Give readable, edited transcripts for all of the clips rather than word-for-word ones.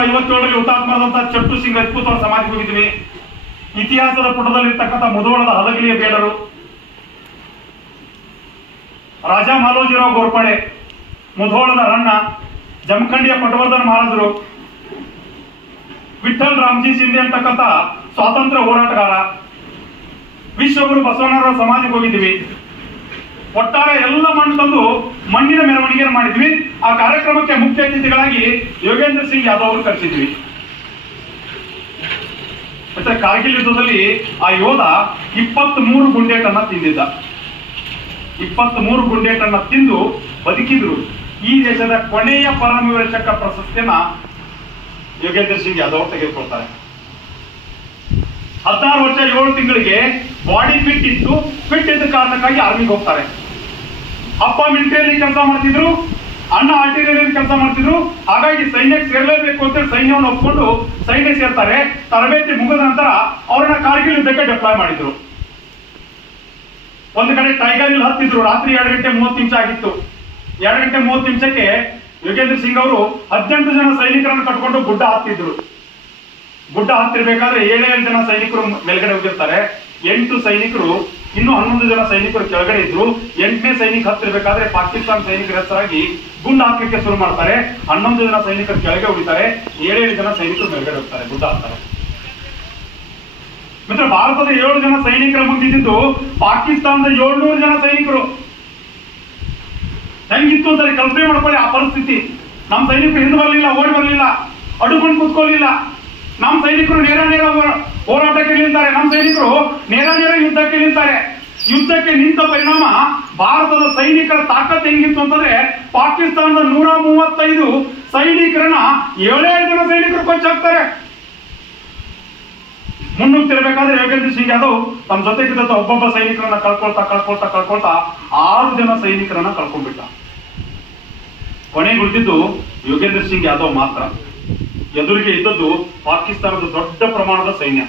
57ರಲ್ಲಿ ಹುತಾತ್ಮರಾದಂತಹ ಚಟ್ಟು ಸಿಂಗ್ ರಜಪೂತ್ ಅವರ ಸಮಾಧಿಗೆ ಹೋಗಿದ್ವಿ. ಇತಿಹಾಸದ ಪುಟದಲ್ಲಿರ್ತಕ್ಕಂಥ ಮುಧೋಳದ ಹಲಗಲಿಯ ಬೇಡರು, ರಾಜಾ ಮಾಲೋಜಿರಾವ್ ಗೋರ್ಪಡೆ, ಮುಧೋಳದ ರಣ್ಣ, ಜಮಖಂಡಿಯ ಪಟವರ್ಧನ ಮಹಾರಾಜರು, ವಿಠಲ್ ರಾಮ್ಜಿ ಸಿಂಧೆ ಅಂತಕ್ಕಂಥ ಸ್ವಾತಂತ್ರ್ಯ ಹೋರಾಟಗಾರ, ವಿಶ್ವಗುರು ಬಸವಣ್ಣವರ ಸಮಾಧಿಗೆ ಹೋಗಿದ್ವಿ. ಒಟ್ಟಾರೆ ಎಲ್ಲ ಮಣ್ಣು ತಂದು ಮಣ್ಣಿನ ಮೆರವಣಿಗೆ ಮಾಡಿದ್ವಿ. ಆ ಕಾರ್ಯಕ್ರಮಕ್ಕೆ ಮುಖ್ಯ ಅತಿಥಿಗಳಾಗಿ ಯೋಗೇಂದ್ರ ಸಿಂಗ್ ಯಾದವ್ ಅವರು ಕರೆಸಿದ್ವಿ. ಮತ್ತೆ ಕಾರ್ಗಿಲ್ ಯುದ್ಧದಲ್ಲಿ ಆ ಯೋಧ 23 ಗುಂಡೇಟನ್ನ ತಿಂದಿದ್ದ. 23 ಗುಂಡೇಟನ್ನ ತಿಂದು ಬದುಕಿದ್ರು. ಈ ದೇಶದ ಕೊನೆಯ ಪರಮವೀರ ಚಕ್ರ ಪ್ರಶಸ್ತಿಯನ್ನ ಯೋಗೇಂದ್ರ ಸಿಂಗ್ ಯಾದವ್ ತೆಗೆದುಕೊಳ್ತಾರೆ. 16 ವರ್ಷ 7 ತಿಂಗಳಿಗೆ ಬಾಡಿ ಫಿಟ್ ಇತ್ತು. ಫಿಟ್ ಇದ್ದ ಕಾರಣಕ್ಕಾಗಿ ಆರ್ಮಿಗೆ ಹೋಗ್ತಾರೆ. ಅಪ್ಪ ಮಿಲಿಟರಿಯಲ್ಲಿ ಕೆಲಸ ಮಾಡ್ತಿದ್ರು, ಅಣ್ಣ ಆರ್ಟಿಲರಿಯಲ್ಲಿ ಕೆಲಸ ಮಾಡ್ತಿದ್ರು. ಹಾಗಾಗಿ ಸೈನ್ಯಕ್ಕೆ ಸೇರಲೇಬೇಕು ಅಂತೇಳಿ ಸೈನ್ಯವನ್ನು ಒಪ್ಪಿಕೊಂಡು ಸೈನ್ಯ ಸೇರ್ತಾರೆ. ತರಬೇತಿ ಮುಗಿದ ನಂತರ ಅವರನ್ನ ಕಾರ್ಗಿಲ್ ಯುದ್ಧಕ್ಕೆ ಡಿಪ್ಲಾಯ್ ಮಾಡಿದ್ರು. ಒಂದು ಕಡೆ ಟೈಗರ್ ಹಿಲ್ ಹತ್ತಿದ್ರು. ರಾತ್ರಿ 2 ಗಂಟೆ 30 ನಿಮಿಷ ಆಗಿತ್ತು. 2 ಗಂಟೆ 30 ನಿಮಿಷಕ್ಕೆ ಯೋಗೇಂದ್ರ ಸಿಂಗ್ ಅವರು 18 ಜನ ಸೈನಿಕರನ್ನು ಕಟ್ಕೊಂಡು ಗುಡ್ಡ ಹತ್ತಿದ್ರು. ಗುಡ್ಡ ಹತ್ತಿರ್ಬೇಕಾದ್ರೆ 7 ಜನ ಸೈನಿಕರು ಮೇಲ್ಗಡೆ ಹೋಗಿರ್ತಾರೆ. 8 ಸೈನಿಕರು, ಇನ್ನು 11 ಜನ ಸೈನಿಕರು ಕೆಳಗಡೆ ಇದ್ರು. 8ನೇ ಸೈನಿಕ ಹತ್ತಿರ್ಬೇಕಾದ್ರೆ ಪಾಕಿಸ್ತಾನ ಸೈನಿಕರ ಹೆಸರಾಗಿ ಗುಂಡು ಹಾಕಲಿಕ್ಕೆ ಶುರು ಮಾಡ್ತಾರೆ. 11 ಜನ ಸೈನಿಕರು ಕೆಳಗೆ ಉಳಿತಾರೆ. 7 ಜನ ಸೈನಿಕರು ಮೇಲ್ಗಡೆ ಹೋಗ್ತಾರೆ, ಗುಡ್ಡ ಹಾಕ್ತಾರೆ. ಮಿತ್ರ, ಭಾರತದ 7 ಜನ ಸೈನಿಕರ ಮುಂದಿದ್ದು ಪಾಕಿಸ್ತಾನದ 700 ಜನ ಸೈನಿಕರು. ಹೆಂಗಿತ್ತು ಅಂತ ಕಲ್ಪನೆ ಮಾಡ್ಕೊಳ್ಳಿ ಆ ಪರಿಸ್ಥಿತಿ. ನಮ್ಮ ಸೈನಿಕರು ಹಿಂದೆ ಬರಲಿಲ್ಲ, ಓಡಿ ಬರಲಿಲ್ಲ, ಅಡುಕೊಂಡು ಕೂತ್ಕೊಳ್ಳಿಲ್ಲ. ನಮ್ಮ ಸೈನಿಕರು ನೇರ ಹೋರಾಟಕ್ಕೆ ನಿಲ್ತಾರೆ. ನಮ್ಮ ಸೈನಿಕರು ನೇರ ಯುದ್ಧಕ್ಕೆ ನಿಲ್ತಾರೆ. ಯುದ್ಧಕ್ಕೆ ನಿಂತ ಪರಿಣಾಮ ಭಾರತದ ಸೈನಿಕರ ತಾಕತ್ ಹೆಂಗಿತ್ತು ಅಂತಂದ್ರೆ, ಪಾಕಿಸ್ತಾನದ 135 ಸೈನಿಕರನ್ನ 7 ಜನ ಸೈನಿಕರು ಕೊಂಚಾಕ್ತಾರೆ. ಮುನ್ನುಗ್ತಿರ್ಬೇಕಾದ್ರೆ ಯೋಗೇಂದ್ರ ಸಿಂಗ್ ಯಾದವ್ ತಮ್ಮ ಜೊತೆಗಿದ್ದ ಒಬ್ಬೊಬ್ಬ ಸೈನಿಕರನ್ನ ಕಳ್ಕೊಳ್ತಾ 6 ಜನ ಸೈನಿಕರನ್ನ ಕಳ್ಕೊಂಡ್ಬಿಟ್ಟ. ಕೊನೆಗೆ ಉಳಿದಿದ್ದು ಯೋಗೇಂದ್ರ ಸಿಂಗ್ ಯಾದವ್ ಮಾತ್ರ. ಎದುರಿಗೆ ಇದ್ದದ್ದು ಪಾಕಿಸ್ತಾನದ ದೊಡ್ಡ ಪ್ರಮಾಣದ ಸೈನ್ಯ.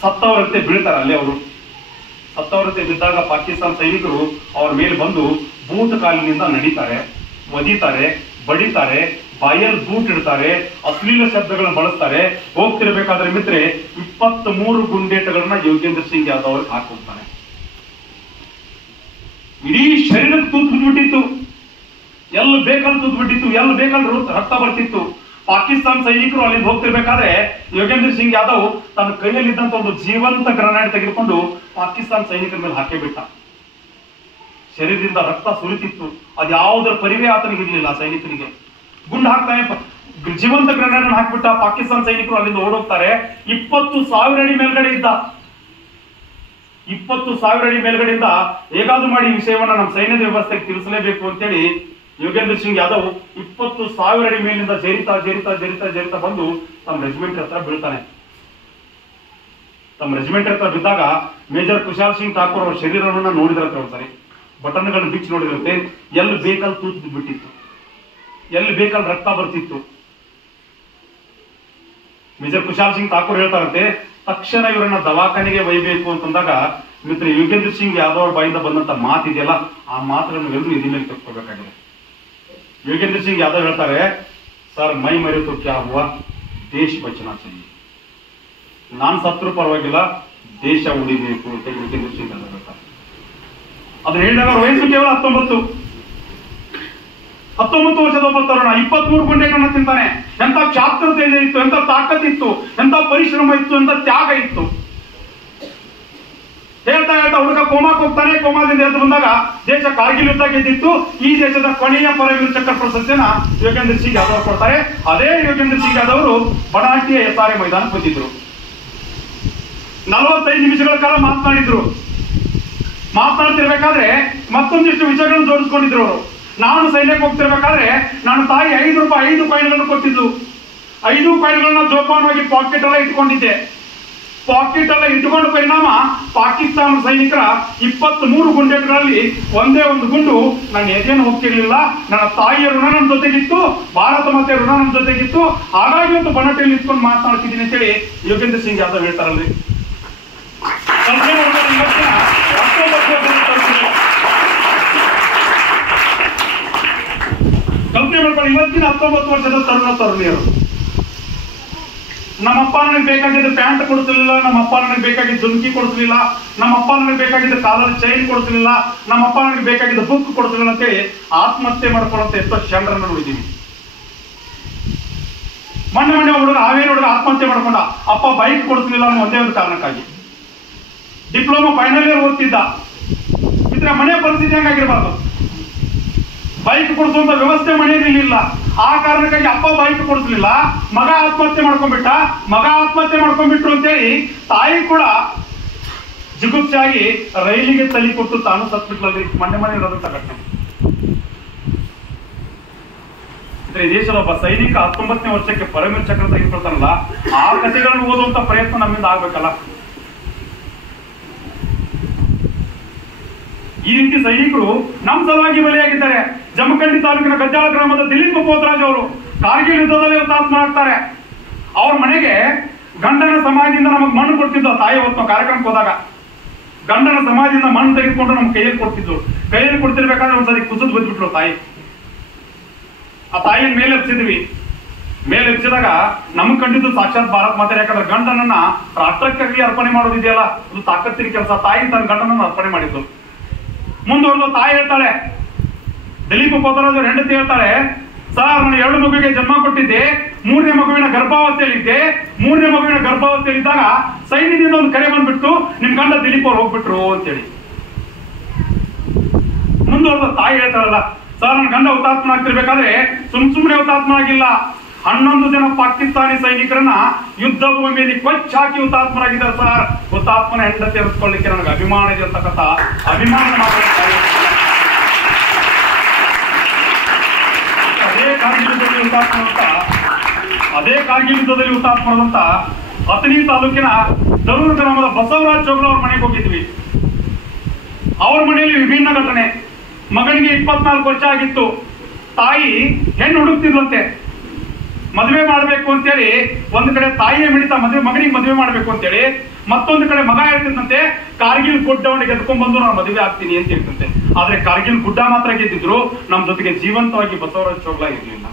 ಸತ್ತವರಂತೆ ಬೀಳ್ತಾರೆ ಅಲ್ಲೇ ಅವರು. ಸತ್ತವರಂತೆ ಬಿದ್ದಾಗ ಪಾಕಿಸ್ತಾನ ಸೈನಿಕರು ಅವ್ರ ಮೇಲೆ ಬಂದು ಬೂಟ್ ಕಾಲಿನಿಂದ ನಡೀತಾರೆ, ಒದಿತಾರೆ, ಬಡಿತಾರೆ, ಬಾಯಲ್ಲಿ ಬೂಟ್ ಇಡ್ತಾರೆ, ಅಶ್ಲೀಲ ಶಬ್ದಗಳನ್ನ ಬಳಸ್ತಾರೆ. ಹೋಗ್ತಿರ್ಬೇಕಾದ್ರೆ ಮಿತ್ರೆ 23 ಗುಂಡೇಟಗಳನ್ನ ಯೋಗೇಂದ್ರ ಸಿಂಗ್ ಯಾದವ್ ಅವ್ರಿಗೆ ಹಾಕೊಡ್ತಾರೆ. ಇಡೀ ಶರೀರಕ್ಕೆ ತೂತು ಬಿಟ್ಬಿಟ್ಟಿತ್ತು, ಎಲ್ಲ ಬೇಕಾದ್ರೆ ತೂತು ಬಿಟ್ಟಿತ್ತು, ಎಲ್ಲ ಬೇಕಾದ್ರೂ ರಕ್ತ ಬರ್ತಿತ್ತು. ಪಾಕಿಸ್ತಾನ ಸೈನಿಕರು ಅಲ್ಲಿಂದ ಹೋಗ್ತಿರ್ಬೇಕಾದ್ರೆ ಯೋಗೇಂದ್ರ ಸಿಂಗ್ ಯಾದವ್ ತನ್ನ ಕೈಯಲ್ಲಿದ್ದಂತ ಒಂದು ಜೀವಂತ ಗ್ರನೇಡ್ ತೆಗೆದುಕೊಂಡು ಪಾಕಿಸ್ತಾನ ಸೈನಿಕರ ಮೇಲೆ ಹಾಕೇ ಬಿಟ್ಟ. ಶರೀರದಿಂದ ರಕ್ತ ಸುರಿತಿತ್ತು. ಅದ್ಯಾವುದರ ಪರಿವೇ ಆತನಿಗೆ ಇರಲಿಲ್ಲ. ಸೈನಿಕರಿಗೆ ಗುಂಡು ಹಾಕ್ತಾನೆ, ಜೀವಂತ ಗ್ರನೇಡ್ ಹಾಕ್ಬಿಟ್ಟ. ಪಾಕಿಸ್ತಾನ ಸೈನಿಕರು ಅಲ್ಲಿಂದ ಓಡೋಗ್ತಾರೆ. 20,000 ಅಡಿ ಮೇಲ್ಗಡೆ ಇದ್ದ. 20,000 ಅಡಿ ಮೇಲ್ಗಡೆಯಿಂದ ಹೇಗಾದ್ರೂ ಮಾಡಿ ಈ ವಿಷಯವನ್ನ ನಮ್ಮ ಸೈನ್ಯದ ವ್ಯವಸ್ಥೆಗೆ ತಿಳಿಸಲೇಬೇಕು ಅಂತೇಳಿ ಯೋಗೇಂದ್ರ ಸಿಂಗ್ ಯಾದವ್ 20,000 ಅಡಿ ಮೇಲಿಂದ ಜರಿತಾ ಬಂದು ತಮ್ಮ ರೆಜಿಮೆಂಟ್ ಹತ್ರ ಬೀಳ್ತಾನೆ. ತಮ್ಮ ರೆಜಿಮೆಂಟ್ ಹತ್ರ ಬಿದ್ದಾಗ ಮೇಜರ್ ಕುಶಾಲ್ ಸಿಂಗ್ ಠಾಕೂರ್ ಅವರ ಶರೀರವನ್ನ ನೋಡಿದ್ರಂತೆ. ಒಂದ್ಸರಿ ಬಟನ್ಗಳನ್ನು ಬಿಚ್ಚಿ ನೋಡಿದ್ರಂತೆ. ಎಲ್ಲಿ ಬೇಕಲ್ಲಿ ತೂತು ಬಿಟ್ಟಿತ್ತು, ಎಲ್ಲಿ ಬೇಕಲ್ಲಿ ರಕ್ತ ಬರ್ತಿತ್ತು. ಮೇಜರ್ ಕುಶಾಲ್ ಸಿಂಗ್ ಠಾಕೂರ್ ಹೇಳ್ತಾರಂತೆ, ತಕ್ಷಣ ಇವರನ್ನ ದವಾಖಾನೆಗೆ ಒಯ್ಯಬೇಕು ಅಂತಂದಾಗ ಮಿತ್ರ ಯೋಗೇಂದ್ರ ಸಿಂಗ್ ಯಾದವ್ ಅವರ ಬಾಯಿಂದ ಬಂದಂತ ಮಾತಿದೆಯಲ್ಲ, ಆ ಮಾತುಗಳನ್ನು ಎಲ್ಲರೂ ಇದೇ ಮೇಲೆ ತಕ್ಕೋಬೇಕಾಗಿದೆ. ಯೋಗೇಂದ್ರ ಸಿಂಗ್ ಯಾದವ್ ಹೇಳ್ತಾರೆ, ಸರ್ ಮೈ ಮರೆ ತೋ ಕ್ಯಾ ಹುವಾ, ದೇಶ ಬಚನಾ ಚಾಹಿಯೆ. ನಾನ್ ಸತ್ರು ಪರವಾಗಿಲ್ಲ, ದೇಶ ಉಳಿಬೇಕು ಅಂತ ಯೋಗೇಂದ್ರ ಸಿಂಗ್ ಯಾದವ್ ಹೇಳ್ತಾರೆ. ಅದನ್ನ ಹೇಳಿದಾಗ ವಯಸ್ಸು ಕೇವಲ 19 ವರ್ಷದ ಒಬ್ಬ ತರುಣ 23 ಗುಂಡೆಗಳನ್ನ ತಿಂತಾನೆ. ಎಂತ ಚಾತುರ್ಯ ಇತ್ತು, ಎಂತ ತಾಕತ್ತಿತ್ತು, ಎಂತ ಪರಿಶ್ರಮ ಇತ್ತು, ಎಂತ ತ್ಯಾಗ ಇತ್ತು. ಹೇಳ್ತಾ ಹುಡುಗ ಕೋಮಾಕ್ ಹೋಗ್ತಾನೆ. ಕೋಮಾದಿಂದ ಎದ್ದು ಬಂದಾಗ ದೇಶ ಕಾರ್ಗಿಲ್ ಯುದ್ಧ ಗೆದ್ದಿತ್ತು. ಈ ದೇಶದ ಕೊನೆಯ ಪರಮವೀರ ಚಕ್ರ ಪ್ರಶಸ್ತಿಯನ್ನ ಯೋಗೇಂದ್ರ ಸಿಂಗ್ ಯಾದವ್ ಕೊಡ್ತಾರೆ. ಅದೇ ಯೋಗೇಂದ್ರ ಸಿಂಗ್ ಯಾದವ್ ಅವರು ಬನಹಟ್ಟಿಯ SRA ಮೈದಾನಕ್ಕೆ ಬಂದಿದ್ರು. 45 ನಿಮಿಷಗಳ ಕಾಲ ಮಾತನಾಡಿದ್ರು. ಮಾತನಾಡ್ತಿರ್ಬೇಕಾದ್ರೆ ಮತ್ತೊಂದಿಷ್ಟು ವಿಷಯಗಳನ್ನು ಜೋಡಿಸ್ಕೊಂಡಿದ್ರು ಅವರು. ನಾನು ಸೈನ್ಯಕ್ಕೆ ಹೋಗ್ತಿರ್ಬೇಕಾದ್ರೆ ನನ್ನ ತಾಯಿ ₹5 5 ಕಾಯಿನ್ಗಳನ್ನು ಕೊಟ್ಟಿದ್ದು. 5 ಕಾಯಿನ್ಗಳನ್ನ ಜೋಪಾನವಾಗಿ ಪಾಕೆಟ್ ಎಲ್ಲ ಇಟ್ಕೊಂಡಿದ್ದೆ. ಪಾಕೆಟ್ ಎಲ್ಲ ಇಟ್ಟುಕೊಂಡ ಪರಿಣಾಮ ಪಾಕಿಸ್ತಾನ ಸೈನಿಕರ 23 ಗುಂಡೇಟುಗಳಲ್ಲಿ ಒಂದೇ ಒಂದು ಗುಂಡು ನನ್ನ ಎದೆಯನ್ನು ಹೋಗ್ತಿರ್ಲಿಲ್ಲ. ನನ್ನ ತಾಯಿಯ ಋಣ ನನ್ನ ಜೊತೆಗಿತ್ತು, ಭಾರತ ಮಾತೆಯ ಋಣ ನನ್ನ ಜೊತೆಗಿತ್ತು. ಹಾಗಾಗಿ ಒಂದು ಬನಟೆಯಲ್ಲಿ ನಿಂತ್ಕೊಂಡು ಮಾತನಾಡ್ತಿದ್ದೀನಿ ಅಂತೇಳಿ ಯೋಗೇಂದ್ರ ಸಿಂಗ್ ಯಾದವ್ ಹೇಳ್ತಾರಲ್ರಿ. ಕಲ್ಪನೆ ಮಾಡ್ಕೊಂಡು ಇವತ್ತಿನ 19 ವರ್ಷದ ತರುಣ ತರುಣಿಯರು ನಮ್ಮಪ್ಪ ನನಗೆ ಬೇಕಾಗಿದ್ದ ಪ್ಯಾಂಟ್ ಕೊಡ್ತಿರ್ಲಿಲ್ಲ, ನಮ್ಮಪ್ಪ ನನಗೆ ಬೇಕಾಗಿದ್ದ ಜುಮ್ಕಿ ಕೊಡ್ತಿರ್ಲಿಲ್ಲ, ನಮ್ಮಪ್ಪ ನನಗೆ ಬೇಕಾಗಿದ್ದ ಕಾಲರ್ ಚೈನ್ ಕೊಡ್ತಿರ್ಲಿಲ್ಲ, ನಮ್ಮಪ್ಪ ನನಗೆ ಬೇಕಾಗಿದ್ದ ಬುಕ್ ಕೊಡ್ತಿರ್ಲಿಲ್ಲ ಅಂತೇಳಿ ಆತ್ಮಹತ್ಯೆ ಮಾಡ್ಕೊಳ್ಳುವಂತ ಎಷ್ಟೋ ಜನರನ್ನು ನೋಡಿದ್ದೀವಿ. ಮೊನ್ನೆ ಹುಡುಗ ಹಾವೇರಿ ಹುಡುಗ ಆತ್ಮಹತ್ಯೆ ಮಾಡ್ಕೊಂಡ. ಅಪ್ಪ ಬೈಕ್ ಕೊಡ್ತಿರ್ಲಿಲ್ಲ ಅನ್ನೋ ಒಂದೇ ಒಂದು ಕಾರಣಕ್ಕಾಗಿ. ಡಿಪ್ಲೊಮಾ ಫೈನಲ್ ಇಯರ್ ಓದ್ತಿದ್ದ. ಇದ್ರೆ ಮನೆ ಪರಿಸ್ಥಿತಿ ಹೆಂಗಾಗಿರ್ಬಾರ್ದು? ಬೈಕ್ ಕೊಡಿಸುವಂತ ವ್ಯವಸ್ಥೆ ಮನೆಯಲ್ಲಿಲ್ಲ. ಆ ಕಾರಣಕ್ಕಾಗಿ ಅಪ್ಪ ಬೈಕ್ ಕೊಡಿಸ್ಲಿಲ್ಲ, ಮಗ ಆತ್ಮಹತ್ಯೆ ಮಾಡ್ಕೊಂಡ್ಬಿಟ್ಟ. ಮಗ ಆತ್ಮಹತ್ಯೆ ಮಾಡ್ಕೊಂಡ್ಬಿಟ್ರು ಅಂತೇಳಿ ತಾಯಿ ಕೂಡ ಜಿಗುಪ್ಸಾಗಿ ರೈಲಿಗೆ ತಲೆ ಕೊಟ್ಟು ತಾನು ಸತ್ಬಿಟ್ಲಲ್ರಿ. ಮೊನ್ನೆ ಇರೋದಂತ ಘಟನೆ. ಈ ದೇಶದ ಒಬ್ಬ ಸೈನಿಕ 19ನೇ ವರ್ಷಕ್ಕೆ ಪರಮವೀರ ಚಕ್ರ ತೆಗೆದುಕೊಳ್ತಾನಲ್ಲ, ಆ ಕಥೆಗಳನ್ನು ಓದುವಂತ ಪ್ರಯತ್ನ ನಮ್ಮಿಂದ ಆಗ್ಬೇಕಲ್ಲ. ಈ ರೀತಿ ಸೈನಿಕರು ನಮ್ಮ ಸಲುವಾಗಿ ಬಲಿಯಾಗಿದ್ದಾರೆ. ಜಮಖಂಡಿ ತಾಲೂಕಿನ ಗದ್ದಾಳ ಗ್ರಾಮದ ದಿಲೀಪ್ ಪೋತರಾಜ್ ಅವರು ಕಾರ್ಗಿಲ್ ಯುದ್ಧದಲ್ಲಿ ಹುತಾತ್ಮ ಆಗ್ತಾರೆ. ಅವ್ರ ಮನೆಗೆ ಗಂಡನ ಸಮಾಧಿಯಿಂದ ನಮಗೆ ಮಣ್ಣು ಕೊಡ್ತಿದ್ದ ತಾಯಿ. ಹೊತ್ತು ಕಾರ್ಯಕ್ರಮಕ್ಕೆ ಹೋದಾಗ ಗಂಡನ ಸಮಾಧಿಯಿಂದ ಮಣ್ಣು ತೆಗೆದುಕೊಂಡು ನಮ್ಮ ಕೈಯಲ್ಲಿ ಕೊಡ್ತಿದ್ರು. ಕೈಯಲ್ಲಿ ಕೊಡ್ತಿರ್ಬೇಕಾದ್ರೆ ಒಂದ್ಸರಿ ಕುಸಿದು ಬಂದ್ಬಿಟ್ರು ತಾಯಿ. ಆ ತಾಯಿಯ ಮೇಲೆ ಹಚ್ಚಿದ್ವಿ. ಮೇಲೆ ಹಚ್ಚಿದಾಗ ನಮ್ಗೆ ಕಂಡಿದ್ದು ಸಾಕ್ಷಾತ್ ಭಾರತ್ ಮಾತೆ. ಯಾಕಂದ್ರೆ ಗಂಡನನ್ನ ರಾಷ್ಟ್ರಕ್ಕಾಗಿ ಅರ್ಪಣೆ ಮಾಡೋದಿದೆಯಲ್ಲ, ಅದು ತಾಕತ್ತಿನ ಕೆಲಸ. ತಾಯಿ ತನ್ನ ಗಂಡನನ್ನು ಅರ್ಪಣೆ ಮಾಡಿದ್ದು. ಮುಂದುವರೆದು ತಾಯಿ ಹೇಳ್ತಾಳೆ, ದಿಲೀಪ್ ಪೋತರಾಜ್ ಅವ್ರ ಹೆಂಡತಿ ಹೇಳ್ತಾಳೆ, ಸರ್ ನಾನು 2 ಮಗುವಿಗೆ ಜನ್ಮ ಕೊಟ್ಟಿದ್ದೆ, 3ನೇ ಮಗುವಿನ ಗರ್ಭಾವಸ್ಥೆಯಲ್ಲಿದ್ದೆ. 3ನೇ ಮಗುವಿನ ಗರ್ಭಾವಸ್ಥೆಯಲ್ಲಿದ್ದಾಗ ಸೈನ್ಯದಿಂದ ಒಂದು ಕರೆ ಬಂದ್ಬಿಟ್ಟು, ನಿಮ್ ಗಂಡ ದಿಲೀಪ್ ಅವ್ರು ಹೋಗ್ಬಿಟ್ರು ಅಂತೇಳಿ. ಮುಂದುವರೆದ ತಾಯಿ ಹೇಳ್ತಾಳಲ್ಲ, ಸರ್ ನನ್ನ ಗಂಡ ಹುತಾತ್ಮ ಆಗ್ತಿರ್ಬೇಕಾದ್ರೆ ಸುಮ್ನೆ ಹುತಾತ್ಮ ಆಗಿಲ್ಲ. 11 ಜನ ಪಾಕಿಸ್ತಾನಿ ಸೈನಿಕರನ್ನ ಯುದ್ಧ ಭೂಮಿಯಲ್ಲಿ ಕೊಚ್ಚಾಕಿ ಹುತಾತ್ಮರಾಗಿದ್ದಾರೆ ಸರ್. ಹುತಾತ್ಮನ ಹೆಂಡತಿ ಅರಿಸ್ಕೊಳ್ಳಿಕ್ಕೆ ನನಗೆ ಅಭಿಮಾನ ಇದೆ ಅಂತಕ್ಕಂಥ ಅಭಿಮಾನ ಮಾತಾಡ್ತಾರೆ. ಅದೇ ಕಾರ್ಗಿಲ್ ಯುದ್ಧದಲ್ಲಿ ಹುತಾತ್ಮರಾದಂತ ಅಥಣಿ ತಾಲೂಕಿನ ದರೂರು ಗ್ರಾಮದ ಬಸವರಾಜ್ ಚೋಗ್ಲ ಅವ್ರ ಮನೆಗೆ ಹೋಗಿದ್ವಿ. ಅವ್ರ ಮನೆಯಲ್ಲಿ ವಿಭಿನ್ನ ಘಟನೆ. ಮಗನಿಗೆ 24 ವರ್ಷ ಆಗಿತ್ತು. ತಾಯಿ ಹೆಣ್ಣು ಹುಡುಕ್ತಿದ್ಲಂತೆ, ಮದುವೆ ಮಾಡ್ಬೇಕು ಅಂತೇಳಿ. ಒಂದ್ ಕಡೆ ತಾಯಿಯ ಮಿಡಿತ, ಮಗನಿಗೆ ಮದುವೆ ಮಾಡ್ಬೇಕು ಅಂತೇಳಿ. ಮತ್ತೊಂದು ಕಡೆ ಮಗ ಹೇಳ್ತಿದ್ದಂತೆ, ಕಾರ್ಗಿಲ್ ಗುಡ್ಡವನ್ನ ಗೆದ್ಕೊಂಡ್ ಬಂದು ನಾನು ಮದುವೆ ಆಗ್ತೀನಿ ಅಂತ ಹೇಳ್ತಂತೆ. ಆದ್ರೆ ಕಾರ್ಗಿಲ್ ಗುಡ್ಡ ಮಾತ್ರ ಗೆದ್ದಿದ್ರು, ನಮ್ ಜೊತೆಗೆ ಜೀವಂತವಾಗಿ ಬಸವರಾಜ್ ಚೋಗ್ಲಾ ಇರ್ಲಿಲ್ಲ.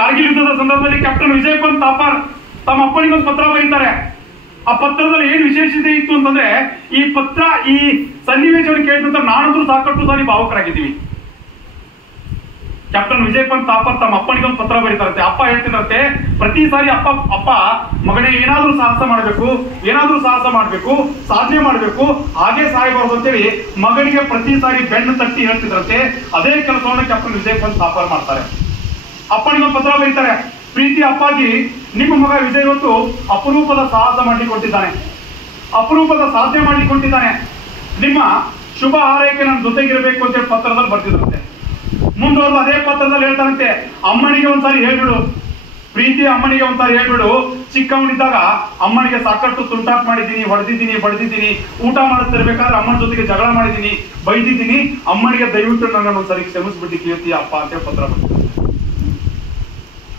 ಕಾರ್ಗಿಲ್ ಯುದ್ಧದ ಸಂದರ್ಭದಲ್ಲಿ ಕ್ಯಾಪ್ಟನ್ ವಿಜಯ್ ಪಂತ್ ಥಾಪರ್ ತಮ್ಮ ಅಪ್ಪನಿಗೊಂದು ಪತ್ರ ಬರೀತಾರೆ. ಆ ಪತ್ರದಲ್ಲಿ ಏನ್ ವಿಶೇಷತೆ ಇತ್ತು ಅಂತಂದ್ರೆ, ಈ ಪತ್ರ, ಈ ಸನ್ನಿವೇಶವನ್ನು ಕೇಳಿದಂತ ನಾನಂದ್ರೂ ಸಾಕಷ್ಟು ಸಾರಿ ಭಾವುಕರಾಗಿದ್ದೀವಿ. ಕ್ಯಾಪ್ಟನ್ ವಿಜಯ್ ಪಂತ್ ಥಾಪರ್ ತಮ್ಮ ಅಪ್ಪನಿಗೊಂದು ಪತ್ರ ಬರೀತಾರಂತೆ. ಅಪ್ಪ ಹೇಳ್ತಿದ್ರಂತೆ, ಪ್ರತಿ ಸಾರಿ ಅಪ್ಪ ಮಗನೇ ಏನಾದ್ರೂ ಸಾಹಸ ಮಾಡ್ಬೇಕು, ಸಾಧನೆ ಮಾಡ್ಬೇಕು, ಹಾಗೆ ಸಾಯಬಾರ್ದು ಅಂತೇಳಿ ಮಗನಿಗೆ ಪ್ರತಿ ಸಾರಿ ಬೆನ್ನು ತಟ್ಟಿ ಹೇಳ್ತಿದ್ರಂತೆ. ಅದೇ ಕೆಲಸವನ್ನು ಕ್ಯಾಪ್ಟನ್ ವಿಜಯ್ ಪಂತ್ ಥಾಪರ್ ಮಾಡ್ತಾರೆ. ಅಪ್ಪನಿಗೊಂದು ಪತ್ರ ಬರೀತಾರೆ, ಪ್ರೀತಿ ಅಪ್ಪಾಜಿ, ನಿಮ್ಮ ಮಗ ವಿಜಯ್ ಇವತ್ತು ಅಪರೂಪದ ಸಾಹಸ ಮಾಡಿಕೊಟ್ಟಿದ್ದಾನೆ, ಅಪರೂಪದ ಸಾಧನೆ ಮಾಡಿಕೊಟ್ಟಿದ್ದಾನೆ. ನಿಮ್ಮ ಶುಭ ಹಾರೈಕೆ ನನ್ನ ಜೊತೆಗಿರಬೇಕು ಅಂತೇಳಿ ಪತ್ರದಲ್ಲಿ ಬರ್ತಿದ್ರಂತೆ. ಮುಂದುವರೆದು ಅದೇ ಪತ್ರದಲ್ಲಿ ಹೇಳ್ತಾರಂತೆ, ಅಮ್ಮನಿಗೆ ಒಂದ್ಸಾರಿ ಹೇಳ್ಬಿಡು, ಪ್ರೀತಿ ಅಮ್ಮನಿಗೆ ಒಂದ್ಸಾರಿ ಹೇಳ್ಬಿಡು, ಚಿಕ್ಕವನಿದ್ದಾಗ ಅಮ್ಮನಿಗೆ ಸಾಕಷ್ಟು ತುಂಟಾಟ ಮಾಡಿದ್ದೀನಿ, ಹೊಡೆದಿದ್ದೀನಿ, ಊಟ ಮಾಡಿಸ್ತಿರ್ಬೇಕಾದ್ರೆ ಅಮ್ಮನ ಜೊತೆಗೆ ಜಗಳ ಮಾಡಿದ್ದೀನಿ, ಬೈದಿದ್ದೀನಿ, ಅಮ್ಮನಿಗೆ ದಯವಿಟ್ಟು ನನ್ನನ್ನು ಒಂದ್ಸರಿ ಕ್ಷಮಿಸ್ಬಿಟ್ಟು ಕೇಳ್ತೀಯ ಅಪ್ಪ ಅಂತ ಪತ್ರ ಬರ್ತಿದ್ದಾರೆ.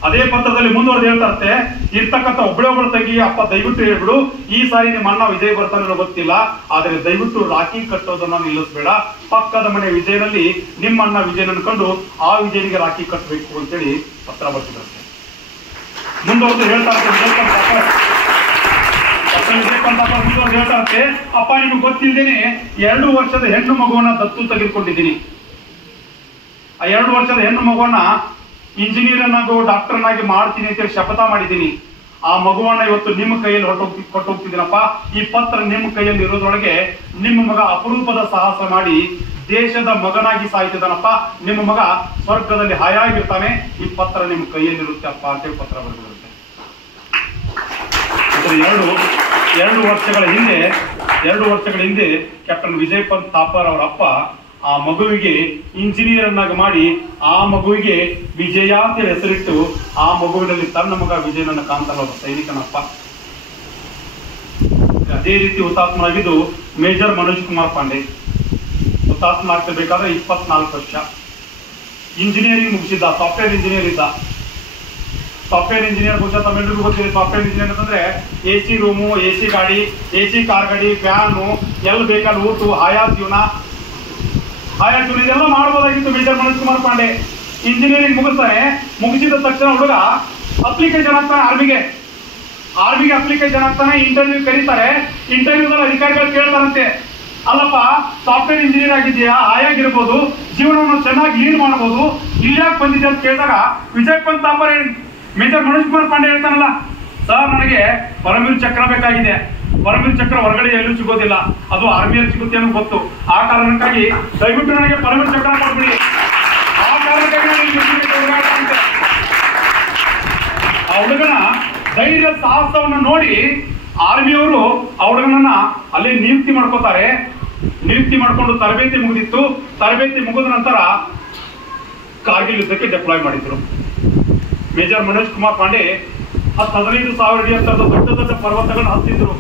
ಅದೇ ಪತ್ರದಲ್ಲಿ ಮುಂದುವರೆದು ಹೇಳ್ತಾರಂತೆ, ಇರ್ತಕ್ಕಂಥ ಒಬ್ಬಳು ತಂಗಿ, ಅಪ್ಪ ದಯವಿಟ್ಟು ಹೇಳ್ಬಿಡು, ಈ ಸಾರಿ ನಿಮ್ಮ ಅಣ್ಣ ವಿಜಯ್ ಬರ್ತಾನೆ ಗೊತ್ತಿಲ್ಲ, ಆದ್ರೆ ದಯವಿಟ್ಟು ರಾಖಿ ಕಟ್ಟೋದನ್ನ ನಿಲ್ಲಿಸ್ಬೇಡ. ಪಕ್ಕದ ಮನೆ ವಿಜಯನಲ್ಲಿ ನಿಮ್ಮ ಅಣ್ಣ ವಿಜಯನನ್ನು ಕಂಡು ಆ ವಿಜಯನಿಗೆ ರಾಖಿ ಕಟ್ಟಬೇಕು ಅಂತೇಳಿ ಪತ್ರ ಬರ್ತಿದ್ರಂತೆ. ಮುಂದುವರೆದು ಹೇಳ್ತಾರಂತೆ ಮುಂದುವರೆದು ಹೇಳ್ತಾರಂತೆ, ಅಪ್ಪ ನಿಮ್ಗೆ ಗೊತ್ತಿಲ್ಲದೇನೆ 2 ವರ್ಷದ ಹೆಣ್ಣು ಮಗುವನ್ನ ದತ್ತು ತೆಗೆದುಕೊಂಡಿದ್ದೀನಿ. ಆ 2 ವರ್ಷದ ಹೆಣ್ಣು ಮಗುವನ್ನ ಇಂಜಿನಿಯರ್ನಾಗೋ ಡಾಕ್ಟರ್ನಾಗಿ ಮಾಡ್ತೀನಿ ಅಂತೇಳಿ ಶಪಥ ಮಾಡಿದ್ದೀನಿ. ಆ ಮಗುವನ್ನ ಇವತ್ತು ನಿಮ್ಮ ಕೈಯಲ್ಲಿ ಕೊಟ್ಟೋಗ್ತಿದ್ದೀನಪ್ಪ. ಈ ಪತ್ರ ನಿಮ್ಮ ಕೈಯಲ್ಲಿ ಇರೋದ್ರೊಳಗೆ ನಿಮ್ಮ ಮಗ ಅಪರೂಪದ ಸಾಹಸ ಮಾಡಿ ದೇಶದ ಮಗನಾಗಿ ಸಾಯ್ತಿದ್ದಾನಪ್ಪ. ನಿಮ್ಮ ಮಗ ಸ್ವರ್ಗದಲ್ಲಿ ಹಾಯಾಗಿರ್ತಾನೆ. ಈ ಪತ್ರ ನಿಮ್ಮ ಕೈಯಲ್ಲಿರುತ್ತೆ ಅಪ್ಪ ಅಂತೇಳಿ ಪತ್ರ ಬರೆದಿರುತ್ತೆ. 2 ವರ್ಷಗಳ ಹಿಂದೆ ಕ್ಯಾಪ್ಟನ್ ವಿಜಯ್ ಪಂತ್ ಥಾಪರ್ ಅವರ ಅಪ್ಪ ಆ ಮಗುವಿಗೆ ಇಂಜಿನಿಯರ್ ಅನ್ನಾಗಿ ಮಾಡಿ, ಆ ಮಗುವಿಗೆ ವಿಜಯ ಅಂತ ಹೆಸರಿಟ್ಟು, ಆ ಮಗುವಿನಲ್ಲಿ ತನ್ನ ಮಗ ವಿಜಯನನ್ನ ಕಾಣ್ತಾರ ಸೈನಿಕನಪ್ಪ. ಅದೇ ರೀತಿ ಹುತಾತ್ಮರಾಗಿದ್ದು ಮೇಜರ್ ಮನೋಜ್ ಕುಮಾರ್ ಪಾಂಡೆ. ಹುತಾತ್ಮ ಆಗ್ತಿರ್ಬೇಕಾದ್ರೆ 24 ವರ್ಷ. ಇಂಜಿನಿಯರಿಂಗ್ ಮುಗಿಸಿದ್ದ, ಸಾಫ್ಟ್ವೇರ್ ಇಂಜಿನಿಯರ್ ಇದ್ದ. ಸಾಫ್ಟ್ವೇರ್ ಇಂಜಿನಿಯರ್ ಬಹುಶಃ ತಮ್ಮೆಲ್ಲರಿಗೂ ಗೊತ್ತಿದೆ. ಸಾಫ್ಟ್ವೇರ್ ಇಂಜಿನಿಯರ್ ಅಂತಂದ್ರೆ AC ರೂಮು, AC ಗಾಡಿ, AC ಕಾರ್ ಗಾಡಿ, ಫ್ಯಾನು, ಎಲ್ಲಿ ಬೇಕಾದ ಊಟ, ಆಯಾ ಜೀವನ ಇದೆಲ್ಲ ಮಾಡ್ಬೋದಾಗಿತ್ತು ಮೇಜರ್ ಮನೋಜ್ ಕುಮಾರ್ ಪಾಂಡೆ. ಇಂಜಿನಿಯರಿಂಗ್ ಮುಗಿಸ್ತಾನೆ. ಮುಗಿಸಿದ ತಕ್ಷಣ ಹುಡುಗ ಅಪ್ಲಿಕೇಶನ್ ಹಾಕ್ತಾನೆ ಆರ್ಮಿಗೆ ಅಪ್ಲಿಕೇಶನ್ ಹಾಕ್ತಾನೆ, ಇಂಟರ್ವ್ಯೂ ಕರೀತಾರೆ. ಇಂಟರ್ವ್ಯೂದಲ್ಲಿ ಅಧಿಕಾರಿಗಳು ಕೇಳ್ತಾರಂತೆ, ಅಲ್ಲಪ್ಪ ಸಾಫ್ಟ್ವೇರ್ ಇಂಜಿನಿಯರ್ ಆಗಿದೆಯಾ, ಆಯಾಗಿರ್ಬೋದು, ಜೀವನವನ್ನು ಚೆನ್ನಾಗಿ ಲೀಡ್ ಮಾಡ್ಬೋದು, ಇಲ್ಲಾಕ್ ಬಂದಿದೆ ಅಂತ ಕೇಳಿದಾಗ ವಿಜಯ್ ಪಂತ್ ತಾಪರ್ ಮೇಜರ್ ಮನೋಜ್ ಕುಮಾರ್ ಪಾಂಡೆ ಹೇಳ್ತಾನಲ್ಲ, ಸರ್ ನನಗೆ ಪರಮವೀರ್ ಚಕ್ರ ಬೇಕಾಗಿದೆ, ಪರಮವೀರ್ ಚಕ್ರ ಹೊರಗಡೆ ಎಲ್ಲೂ ಸಿಗೋದಿಲ್ಲ, ಅದು ಆರ್ಮಿಯಲ್ಲಿ ಸಿಗುತ್ತೆ ಅನ್ನೋ ಗೊತ್ತು. ಆ ಕಾರಣಕ್ಕಾಗಿ ದಯವಿಟ್ಟು ನನಗೆ ಪರಮವೀರ್ ಚಕ್ರ ಕೊಡ್ಬಿಡಿ. ಆ ಕಾರಣಕ್ಕಾಗಿ ಆ ಹುಡುಗನ ಧೈರ್ಯ ಸಾಹಸವನ್ನು ನೋಡಿ ಆರ್ಮಿಯವರು ಆ ಹುಡುಗನನ್ನ ಅಲ್ಲಿ ನಿಯುಕ್ತಿ ಮಾಡ್ಕೋತಾರೆ. ನಿಯುಕ್ತಿ ಮಾಡ್ಕೊಂಡು ತರಬೇತಿ ಮುಗಿದಿತ್ತು. ತರಬೇತಿ ಮುಗಿದ ನಂತರ ಕಾರ್ಗಿಲ್ ಯುದ್ಧಕ್ಕೆ ಡೆಪ್ಲಾಯ್ ಮಾಡಿದ್ರು. ಮೇಜರ್ ಮನೋಜ್ ಕುಮಾರ್ ಪಾಂಡೆ 15,000 ಅಡಿ ಅಂತರದ ದೊಡ್ಡ ದೊಡ್ಡ ಪರ್ವತಗಳನ್ನ ಹತ್ತಿದ್ರು.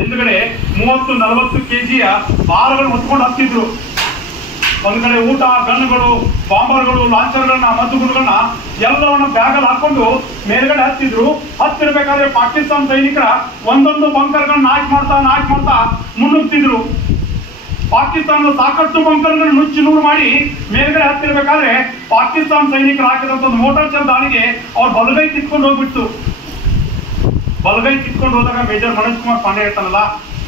ಹಿಂದ್ಗಡೆ 30-40 kg ಭಾರಗಳನ್ನು ಹೊತ್ಕೊಂಡು ಹತ್ತಿದ್ರು. ಒಂದ್ ಕಡೆ ಊಟ, ಗನ್ಗಳು, ಬಾಂಬರ್ಗಳು, ಲಾಂಚರ್ಗಳನ್ನ, ಮದ್ದುಗುಡುಗಳನ್ನ ಎಲ್ಲವನ್ನ ಬ್ಯಾಗಲ್ಲಿ ಹಾಕೊಂಡು ಮೇಲ್ಗಡೆ ಹತ್ತಿದ್ರು. ಹತ್ತಿರ್ಬೇಕಾದ್ರೆ ಪಾಕಿಸ್ತಾನ ಸೈನಿಕರ ಒಂದೊಂದು ಬಂಕರ್ಗಳನ್ನ ನಾಶ ಮಾಡ್ತಾ ಮುನ್ನುಗ್ತಿದ್ರು. ಪಾಕಿಸ್ತಾನದ ಸಾಕಷ್ಟು ಬಂಕರ್ಗಳನ್ನ ನುಚ್ಚು ನೂರು ಮಾಡಿ ಮೇಲ್ಗಡೆ ಹತ್ತಿರ್ಬೇಕಾದ್ರೆ ಪಾಕಿಸ್ತಾನ ಸೈನಿಕರು ಹಾಕಿದಂತ ಒಂದು ಮೋಟಾರ್ ಚಲ್ ದಾಳಿಗೆ ಅವ್ರು ಬಲಗೈ ಕಿತ್ಕೊಂಡು ಹೋಗ್ಬಿಟ್ಟು. ಬಲಗೈ ಕಿತ್ಕೊಂಡು ಹೋದಾಗ ಮೇಜರ್ ಮನೋಜ್ ಕುಮಾರ್ ಪಾಂಡೆ ಹೇಳ್ತಾನಲ್ಲ,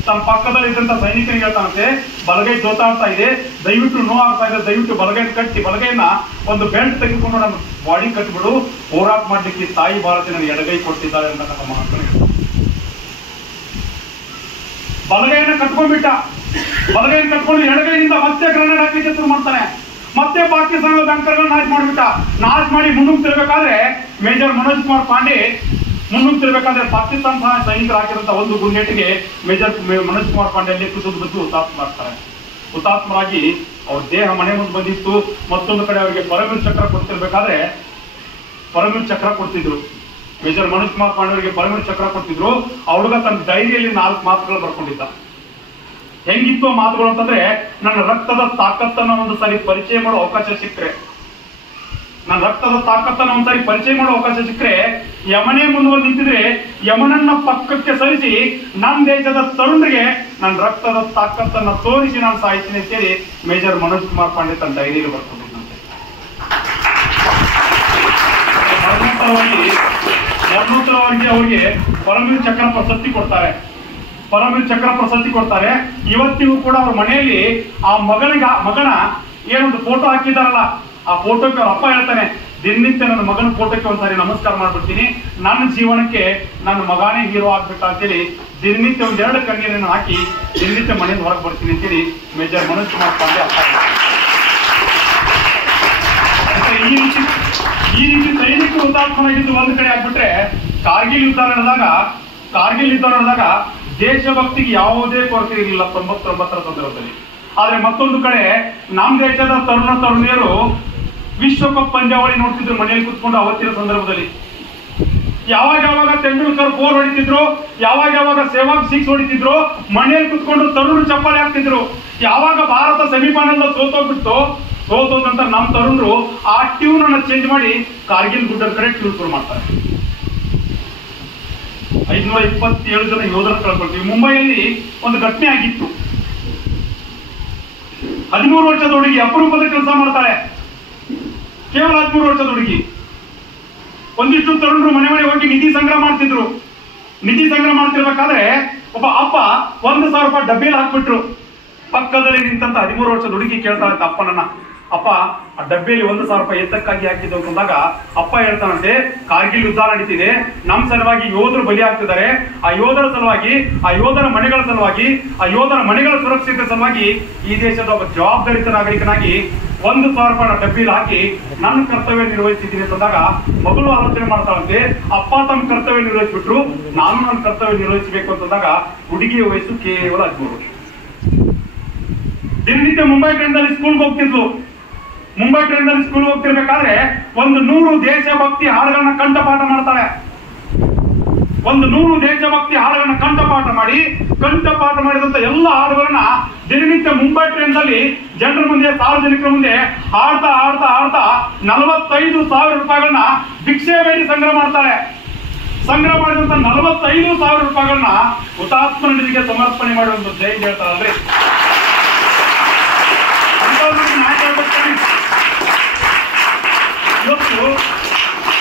ತಮ್ಮ ಪಕ್ಕದಲ್ಲಿ ಇದ್ದಂತ ಸೈನಿಕರಿಗೆ ಹೇಳ್ತಾನಂತೆ, ಬಲಗೈ ಜೋತಾಡ್ತಾ ಇದೆ, ದಯವಿಟ್ಟು ನೋವಾಗ್ತಾ ಇದೆ, ದಯವಿಟ್ಟು ಬಲಗೈ ಕಟ್ಟಿ, ಬಲಗೈನ ಒಂದು ಬೆಲ್ಟ್ ತೆಗೆದುಕೊಂಡು ನನ್ನ ಬಾಡಿ ಕಟ್ಟಿಬಿಡು, ಹೋರಾಟ ಮಾಡ್ಲಿಕ್ಕೆ ತಾಯಿ ಭಾರತಿ ನನಗೆ ಎಡಗೈ ಕೊಟ್ಟಿದ್ದಾರೆ ಅಂತ ನಮ್ಮ ಮಹಾತ್ಮನ ಬಲಗೈನ ಕಟ್ಕೊಂಡ್ಬಿಟ್ಟ. ಬಲಗೈನ ಕಟ್ಕೊಂಡು ಎಡಗೈಯಿಂದ ಮತ್ತೆ ಗ್ರೆನೇಡ್ ಹಾಕಲಿಕ್ಕೆ ಶುರು ಮಾಡ್ತಾನೆ. ಮತ್ತೆ ಪಾಕಿಸ್ತಾನದ ಬಂಕರ್ಗಳನ್ನ ನಾಶ ಮಾಡಿ ಮುನ್ನುಗ್ತಿರ್ಬೇಕಾದ್ರೆ ಮೇಜರ್ ಮನೋಜ್ ಕುಮಾರ್ ಪಾಂಡೆ ಮುನ್ನುಗ್ತಿರ್ಬೇಕಾದ್ರೆ ಪಾಕಿಸ್ತಾನ ಸೈನಿಕರು ಹಾಕಿದಂತ ಒಂದು ಗುಂಡೇಟಿಗೆ ಮೇಜರ್ ಮನೋಜ್ ಕುಮಾರ್ ಪಾಂಡೆ ಕುಸಿದು ಬಿದ್ದು ಹುತಾತ್ಮರಾಗ್ತಾರೆ. ಹುತಾತ್ಮರಾಗಿ ಅವ್ರ ದೇಹ ಮನೆ ಮುಂದೆ ಬಂದಿತ್ತು. ಮತ್ತೊಂದು ಕಡೆ ಅವರಿಗೆ ಪರಮವೀರ್ ಚಕ್ರ ಕೊಡ್ತಿರ್ಬೇಕಾದ್ರೆ ಪರಮವೀರ್ ಚಕ್ರ ಕೊಡ್ತಿದ್ರು. ಮೇಜರ್ ಮನೋಜ್ ಕುಮಾರ್ ಪಾಂಡೆ ಅವರಿಗೆ ಪರಮವೀರ್ ಚಕ್ರ ಕೊಡ್ತಿದ್ರು. ಆ ಹುಡುಗ ತನ್ನ ಡೈರಿಯಲ್ಲಿ 4 ಮಾತುಗಳು ಬರ್ಕೊಂಡಿದ್ದ. ಹೆಂಗಿತ್ತು ಆ ಮಾತುಗಳು ಅಂತಂದ್ರೆ, ನನ್ನ ರಕ್ತದ ತಾಕತ್ತನ್ನ ಒಂದು ಸಾರಿ ಪರಿಚಯ ಮಾಡೋ ಅವಕಾಶ ಸಿಕ್ಕರೆ, ನನ್ನ ರಕ್ತದ ತಾಕತ್ತನ್ನ ಒಂದ್ಸಾರಿ ಪರಿಚಯ ಮಾಡೋ ಅವಕಾಶ ಸಿಕ್ಕರೆ, ಯಮನೇ ಮುಂದುವರೆದು ನಿಂತಿದ್ರೆ ಯಮನನ್ನ ಪಕ್ಕಕ್ಕೆ ಸರಿಸಿ ನಮ್ಮ ದೇಶದ ತರುಣರಿಗೆ ನನ್ನ ರಕ್ತದ ತಾಕತ್ತನ್ನ ತೋರಿಸಿ ನಾನು ಸಾಯಿಸ್ತೀನಿ ಅಂತೇಳಿ ಮೇಜರ್ ಮನೋಜ್ ಕುಮಾರ್ ಪಾಂಡೆ ತನ್ನ ಡೈರಿಯಲ್ಲಿ ಬರ್ಕೊಂಡಿದ್ದಂತೆ. ಮರಣೋತ್ತರವಾಗಿ ಅವರಿಗೆ ಪರಮವೀರ್ ಚಕ್ರ ಪ್ರಶಸ್ತಿ ಕೊಡ್ತಾರೆ. ಪರಮವೀರ್ ಚಕ್ರ ಪ್ರಶಸ್ತಿ ಕೊಡ್ತಾರೆ. ಇವತ್ತಿಗೂ ಕೂಡ ಅವ್ರ ಮನೆಯಲ್ಲಿ ಆ ಮಗನ ಏನೊಂದು ಫೋಟೋ ಹಾಕಿದಾರಲ್ಲ, ಆ ಫೋಟೋಕ್ಕೆ ಅವ್ರ ಅಪ್ಪ ಹೇಳ್ತಾನೆ, ದಿನನಿತ್ಯ ನನ್ನ ಮಗನ ಫೋಟೋಕ್ಕೆ ಒಂದ್ಸಾರಿ ನಮಸ್ಕಾರ ಮಾಡ್ಬಿಡ್ತೀನಿ, ನನ್ನ ಜೀವನಕ್ಕೆ ನನ್ನ ಮಗನೇ ಹೀರೋ ಆಗ್ಬಿಟ್ಟ ಅಂತೇಳಿ ದಿನನಿತ್ಯ 2 ಕಣ್ಣೀರನ್ನು ಹಾಕಿ ದಿನನಿತ್ಯ ಮನೆಯಿಂದ ಹೊರಗೆ ಬರ್ತೀನಿ ಅಂತೇಳಿ ಮೇಜರ್ ಮನೋಜ್ ಕುಮಾರ್ ಪಾಂಡೆ ಅಪ್ಪ. ಈ ರೀತಿ ಸೈನಿಕರು ಹುತಾತ್ಮನಾಗಿದ್ದು ಒಂದು ಕಡೆ ಆಗ್ಬಿಟ್ರೆ, ಕಾರ್ಗಿಲ್ ಯುದ್ಧ ನಡೆದಾಗ ದೇಶಭಕ್ತಿಗೆ ಯಾವುದೇ ಕೊರತೆ ಇರಲಿಲ್ಲ 99ರ ಸಂದರ್ಭದಲ್ಲಿ. ಆದ್ರೆ ಮತ್ತೊಂದು ಕಡೆ ನಮ್ಮ ದೇಶದ ತರುಣಿಯರು ವಿಶ್ವಕಪ್ ಪಂದ್ಯಾವಳಿ ನೋಡ್ತಿದ್ರು ಮನೆಯಲ್ಲಿ ಕುತ್ಕೊಂಡು. ಅವತ್ತಿನ ಸಂದರ್ಭದಲ್ಲಿ ಯಾವಾಗ ತೆಂಡೂಲ್ಕರ್ 4 ಹೊಡಿತಿದ್ರು, ಯಾವಾಗ ಸೆಹ್ವಾಗ್ 6 ಹೊಡಿತಿದ್ರು, ಮನೆಯಲ್ಲಿ ಕುತ್ಕೊಂಡು ತರುಣರು ಚಪ್ಪಾಳೆ ಹಾಕ್ತಿದ್ರು. ಯಾವಾಗ ಭಾರತ ಸೆಮಿಫೈನಲ್ ಸೋತೋದಂತ ನಮ್ಮ ತರುಣರು ಆ ಟ್ಯೂನ್ ಅನ್ನ ಚೇಂಜ್ ಮಾಡಿ ಕಾರ್ಗಿಲ್ ಗುಡ್ಡದ ಕಡೆ ಟ್ಯೂನ್ ಶುರು ಮಾಡ್ತಾರೆ. 527 ಜನ ಯೋಧರು ಕಳ್ಕೊಳ್ತೀವಿ. ಮುಂಬೈಯಲ್ಲಿ ಒಂದು ಘಟನೆ ಆಗಿತ್ತು. 13 ವರ್ಷದ ಹುಡುಗಿ ಅಪರೂಪದ ಕೆಲಸ ಮಾಡ್ತಾಳೆ. ಕೇವಲ 13 ವರ್ಷದ ಹುಡುಗಿ. ಒಂದಿಷ್ಟು ತರುಣರು ಮನೆ ಹೋಗಿ ನಿಧಿ ಸಂಗ್ರಹ ಮಾಡ್ತಿದ್ರು. ನಿಧಿ ಸಂಗ್ರಹ ಮಾಡ್ತಿರ್ಬೇಕಾದ್ರೆ ಒಬ್ಬ ಅಪ್ಪ 1,000 ರೂಪಾಯಿ ಡಬ್ಬಿಯಲ್ಲಿ ಹಾಕ್ಬಿಟ್ರು. ಪಕ್ಕದಲ್ಲಿ ನಿಂತಂತ 13 ವರ್ಷದ ಹುಡುಗಿ ಕೇಳ್ತಾಳೆ ಅಪ್ಪನನ್ನ, ಅಪ್ಪ ಆ ಡಬ್ಬಿಯಲ್ಲಿ 1,000 ರೂಪಾಯಿ ಎತ್ತಕ್ಕಾಗಿ ಹಾಕಿದ್ದು ಅಂತಂದಾಗ ಅಪ್ಪ ಹೇಳ್ತಾನಂತೆ, ಕಾರ್ಗಿಲ್ ಯುದ್ಧ ನಡೀತಿದೆ, ನಮ್ಮ ಸಲುವಾಗಿ ಯೋಧರು ಬಲಿ ಆಗ್ತಿದ್ದಾರೆ, ಆ ಯೋಧರ ಸಲುವಾಗಿ, ಆ ಯೋಧರ ಮನೆಗಳ ಸಲುವಾಗಿ, ಆ ಯೋಧರ ಮನೆಗಳ ಸುರಕ್ಷತೆ ಸಲುವಾಗಿ ಈ ದೇಶದ ಒಬ್ಬ ಜವಾಬ್ದಾರಿತ ನಾಗರಿಕನಾಗಿ 1,000 ರೂಪಾಯಿ ಡಬ್ಬಿಯಲ್ಲಿ ಹಾಕಿ ನನ್ನ ಕರ್ತವ್ಯ ನಿರ್ವಹಿಸಿದ್ದೀನಿ ಅಂತಂದಾಗ ಮಗಳು ಆಲೋಚನೆ ಮಾಡ್ತಾಳಂತೆ, ಅಪ್ಪ ತಮ್ಮ ಕರ್ತವ್ಯ ನಿರ್ವಹಿಸ್ಬಿಟ್ರು, ನಾನು ನನ್ನ ಕರ್ತವ್ಯ ನಿರ್ವಹಿಸಬೇಕು ಅಂತಂದಾಗ ಹುಡುಗಿಯ ವಯಸ್ಸು ಕೇವಲ 13 ವರ್ಷ. ದಿನನಿತ್ಯ ಮುಂಬೈ ಟ್ರೈನ್ನಲ್ಲಿ ಸ್ಕೂಲ್ಗೆ ಹೋಗ್ತಿದ್ಲು. ಮುಂಬೈ ಟ್ರೈನ್ನಲ್ಲಿ ಸ್ಕೂಲ್ ಹೋಗ್ತಿರ್ಬೇಕಾದ್ರೆ 100 ದೇಶಭಕ್ತಿ ಹಾಡುಗಳನ್ನ ಕಂಠಪಾಠ ಮಾಡ್ತಾಳೆ. 100 ದೇಶಭಕ್ತಿ ಹಾಡುಗಳನ್ನ ಕಂಠಪಾಠ ಮಾಡಿದಂತ ಎಲ್ಲ ಹಾಡುಗಳನ್ನ ದಿನನಿತ್ಯ ಮುಂಬೈ ಟ್ರೈನ್ನಲ್ಲಿ ಜನರ ಮುಂದೆ, ಸಾರ್ವಜನಿಕರ ಮುಂದೆ ಹಾಡ್ತಾ 45,000 ರೂಪಾಯಿಗಳನ್ನ ಭಿಕ್ಷೆ ಬೇಡಿ ಸಂಗ್ರಹ ಮಾಡ್ತಾಳೆ. ಸಂಗ್ರಹ ಮಾಡಿದಂತ 45,000 ರೂಪಾಯಿಗಳನ್ನ ಹುತಾತ್ಮ ನಿಧಿಗೆ ಸಮರ್ಪಣೆ ಮಾಡಿ ಒಂದು ಜೈ ಹೇಳ್ತಾರಲ್ರಿ.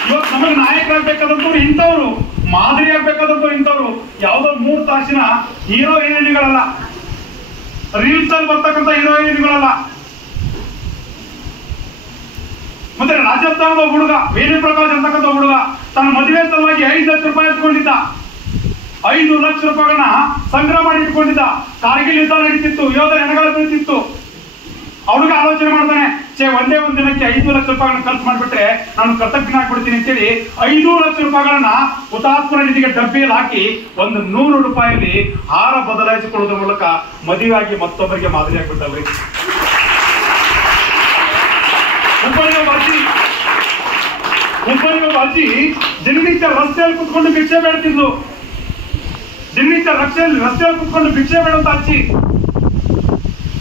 ಇವತ್ತು ನಮಗೆ ನಾಯಕರಾಗಬೇಕಾದಂತವ್ರು ಇಂಥವ್ರು, ಮಾದರಿ ಆಗ್ಬೇಕಾದಂತವ್ರು ಇಂಥವ್ರು. ಯಾವುದೋ 3 ತಾಸಿನ ಹೀರೋ ಹೀರೋಯಿನ್ಗಳಲ್ಲ, ರೀಲ್ಸ್ ಅಲ್ಲಿ ಬರ್ತಕ್ಕಂಥ ಹೀರೋ ಹೀರೋಯಿನ್ಗಳಲ್ಲ. ಮತ್ತೆ ರಾಜಸ್ಥಾನದ ಹುಡುಗ ವೇಣು ಪ್ರಕಾಶ್ ಅಂತಕ್ಕಂಥ ಹುಡುಗ ತನ್ನ ಮದುವೆ ಸಲುವಾಗಿ 5 ಲಕ್ಷ ರೂಪಾಯಿ ಇಟ್ಕೊಂಡಿದ್ದ. 5 ಲಕ್ಷ ರೂಪಾಯಿಗಳನ್ನ ಸಂಗ್ರಹ ಮಾಡಿ ಇಟ್ಕೊಂಡಿದ್ದ. ಕಾರ್ಗಿಲ್ ಯುದ್ಧ ನಡೀತಿತ್ತು, ಯೋಧರ ಹೆಣಗಳ ಬೀಳ್ತಿತ್ತು. ಅವನಿಗೆ ಆಲೋಚನೆ ಮಾಡ್ತಾನೆ, ಒಂದೇ ಒಂದು ದಿನಕ್ಕೆ 5 ಲಕ್ಷ ರೂಪಾಯಿಗಳನ್ನ ಖರ್ಚು ಮಾಡಿಬಿಟ್ರೆ ನಾನು ಕರ್ತಜ್ಞ ಆಗ್ಬಿಡ್ತೀನಿ ಅಂತೇಳಿ 5 ಲಕ್ಷ ರೂಪಾಯಿಗಳನ್ನ ಹುತಾತ್ಮರ ನಿಧಿಗೆ ಡಬ್ಬಿಯಲ್ಲಿ ಹಾಕಿ 100 ರೂಪಾಯಿಯಲ್ಲಿ ಹಾರ ಬದಲಾಯಿಸಿಕೊಳ್ಳುವುದರ ಮೂಲಕ ಮದುವೆಯಾಗಿ ಮತ್ತೊಬ್ಬರಿಗೆ ಮಾದರಿ ಆಗ್ಬಿಟ್ಟಲ್ರಿ. ಒಬ್ಬನಿಗೊಬ್ಬ ಅಜ್ಜಿ ದಿನನಿತ್ಯ ರಸ್ತೆಯಲ್ಲಿ ಕುತ್ಕೊಂಡು ಭಿಕ್ಷೆ ಬೇಡ್ತಿದ್ಲು. ದಿನನಿತ್ಯ ರಸ್ತೆಯಲ್ಲಿ ಕುತ್ಕೊಂಡು ಭಿಕ್ಷೆ ಬೇಡುವಂತ ಅಜ್ಜಿ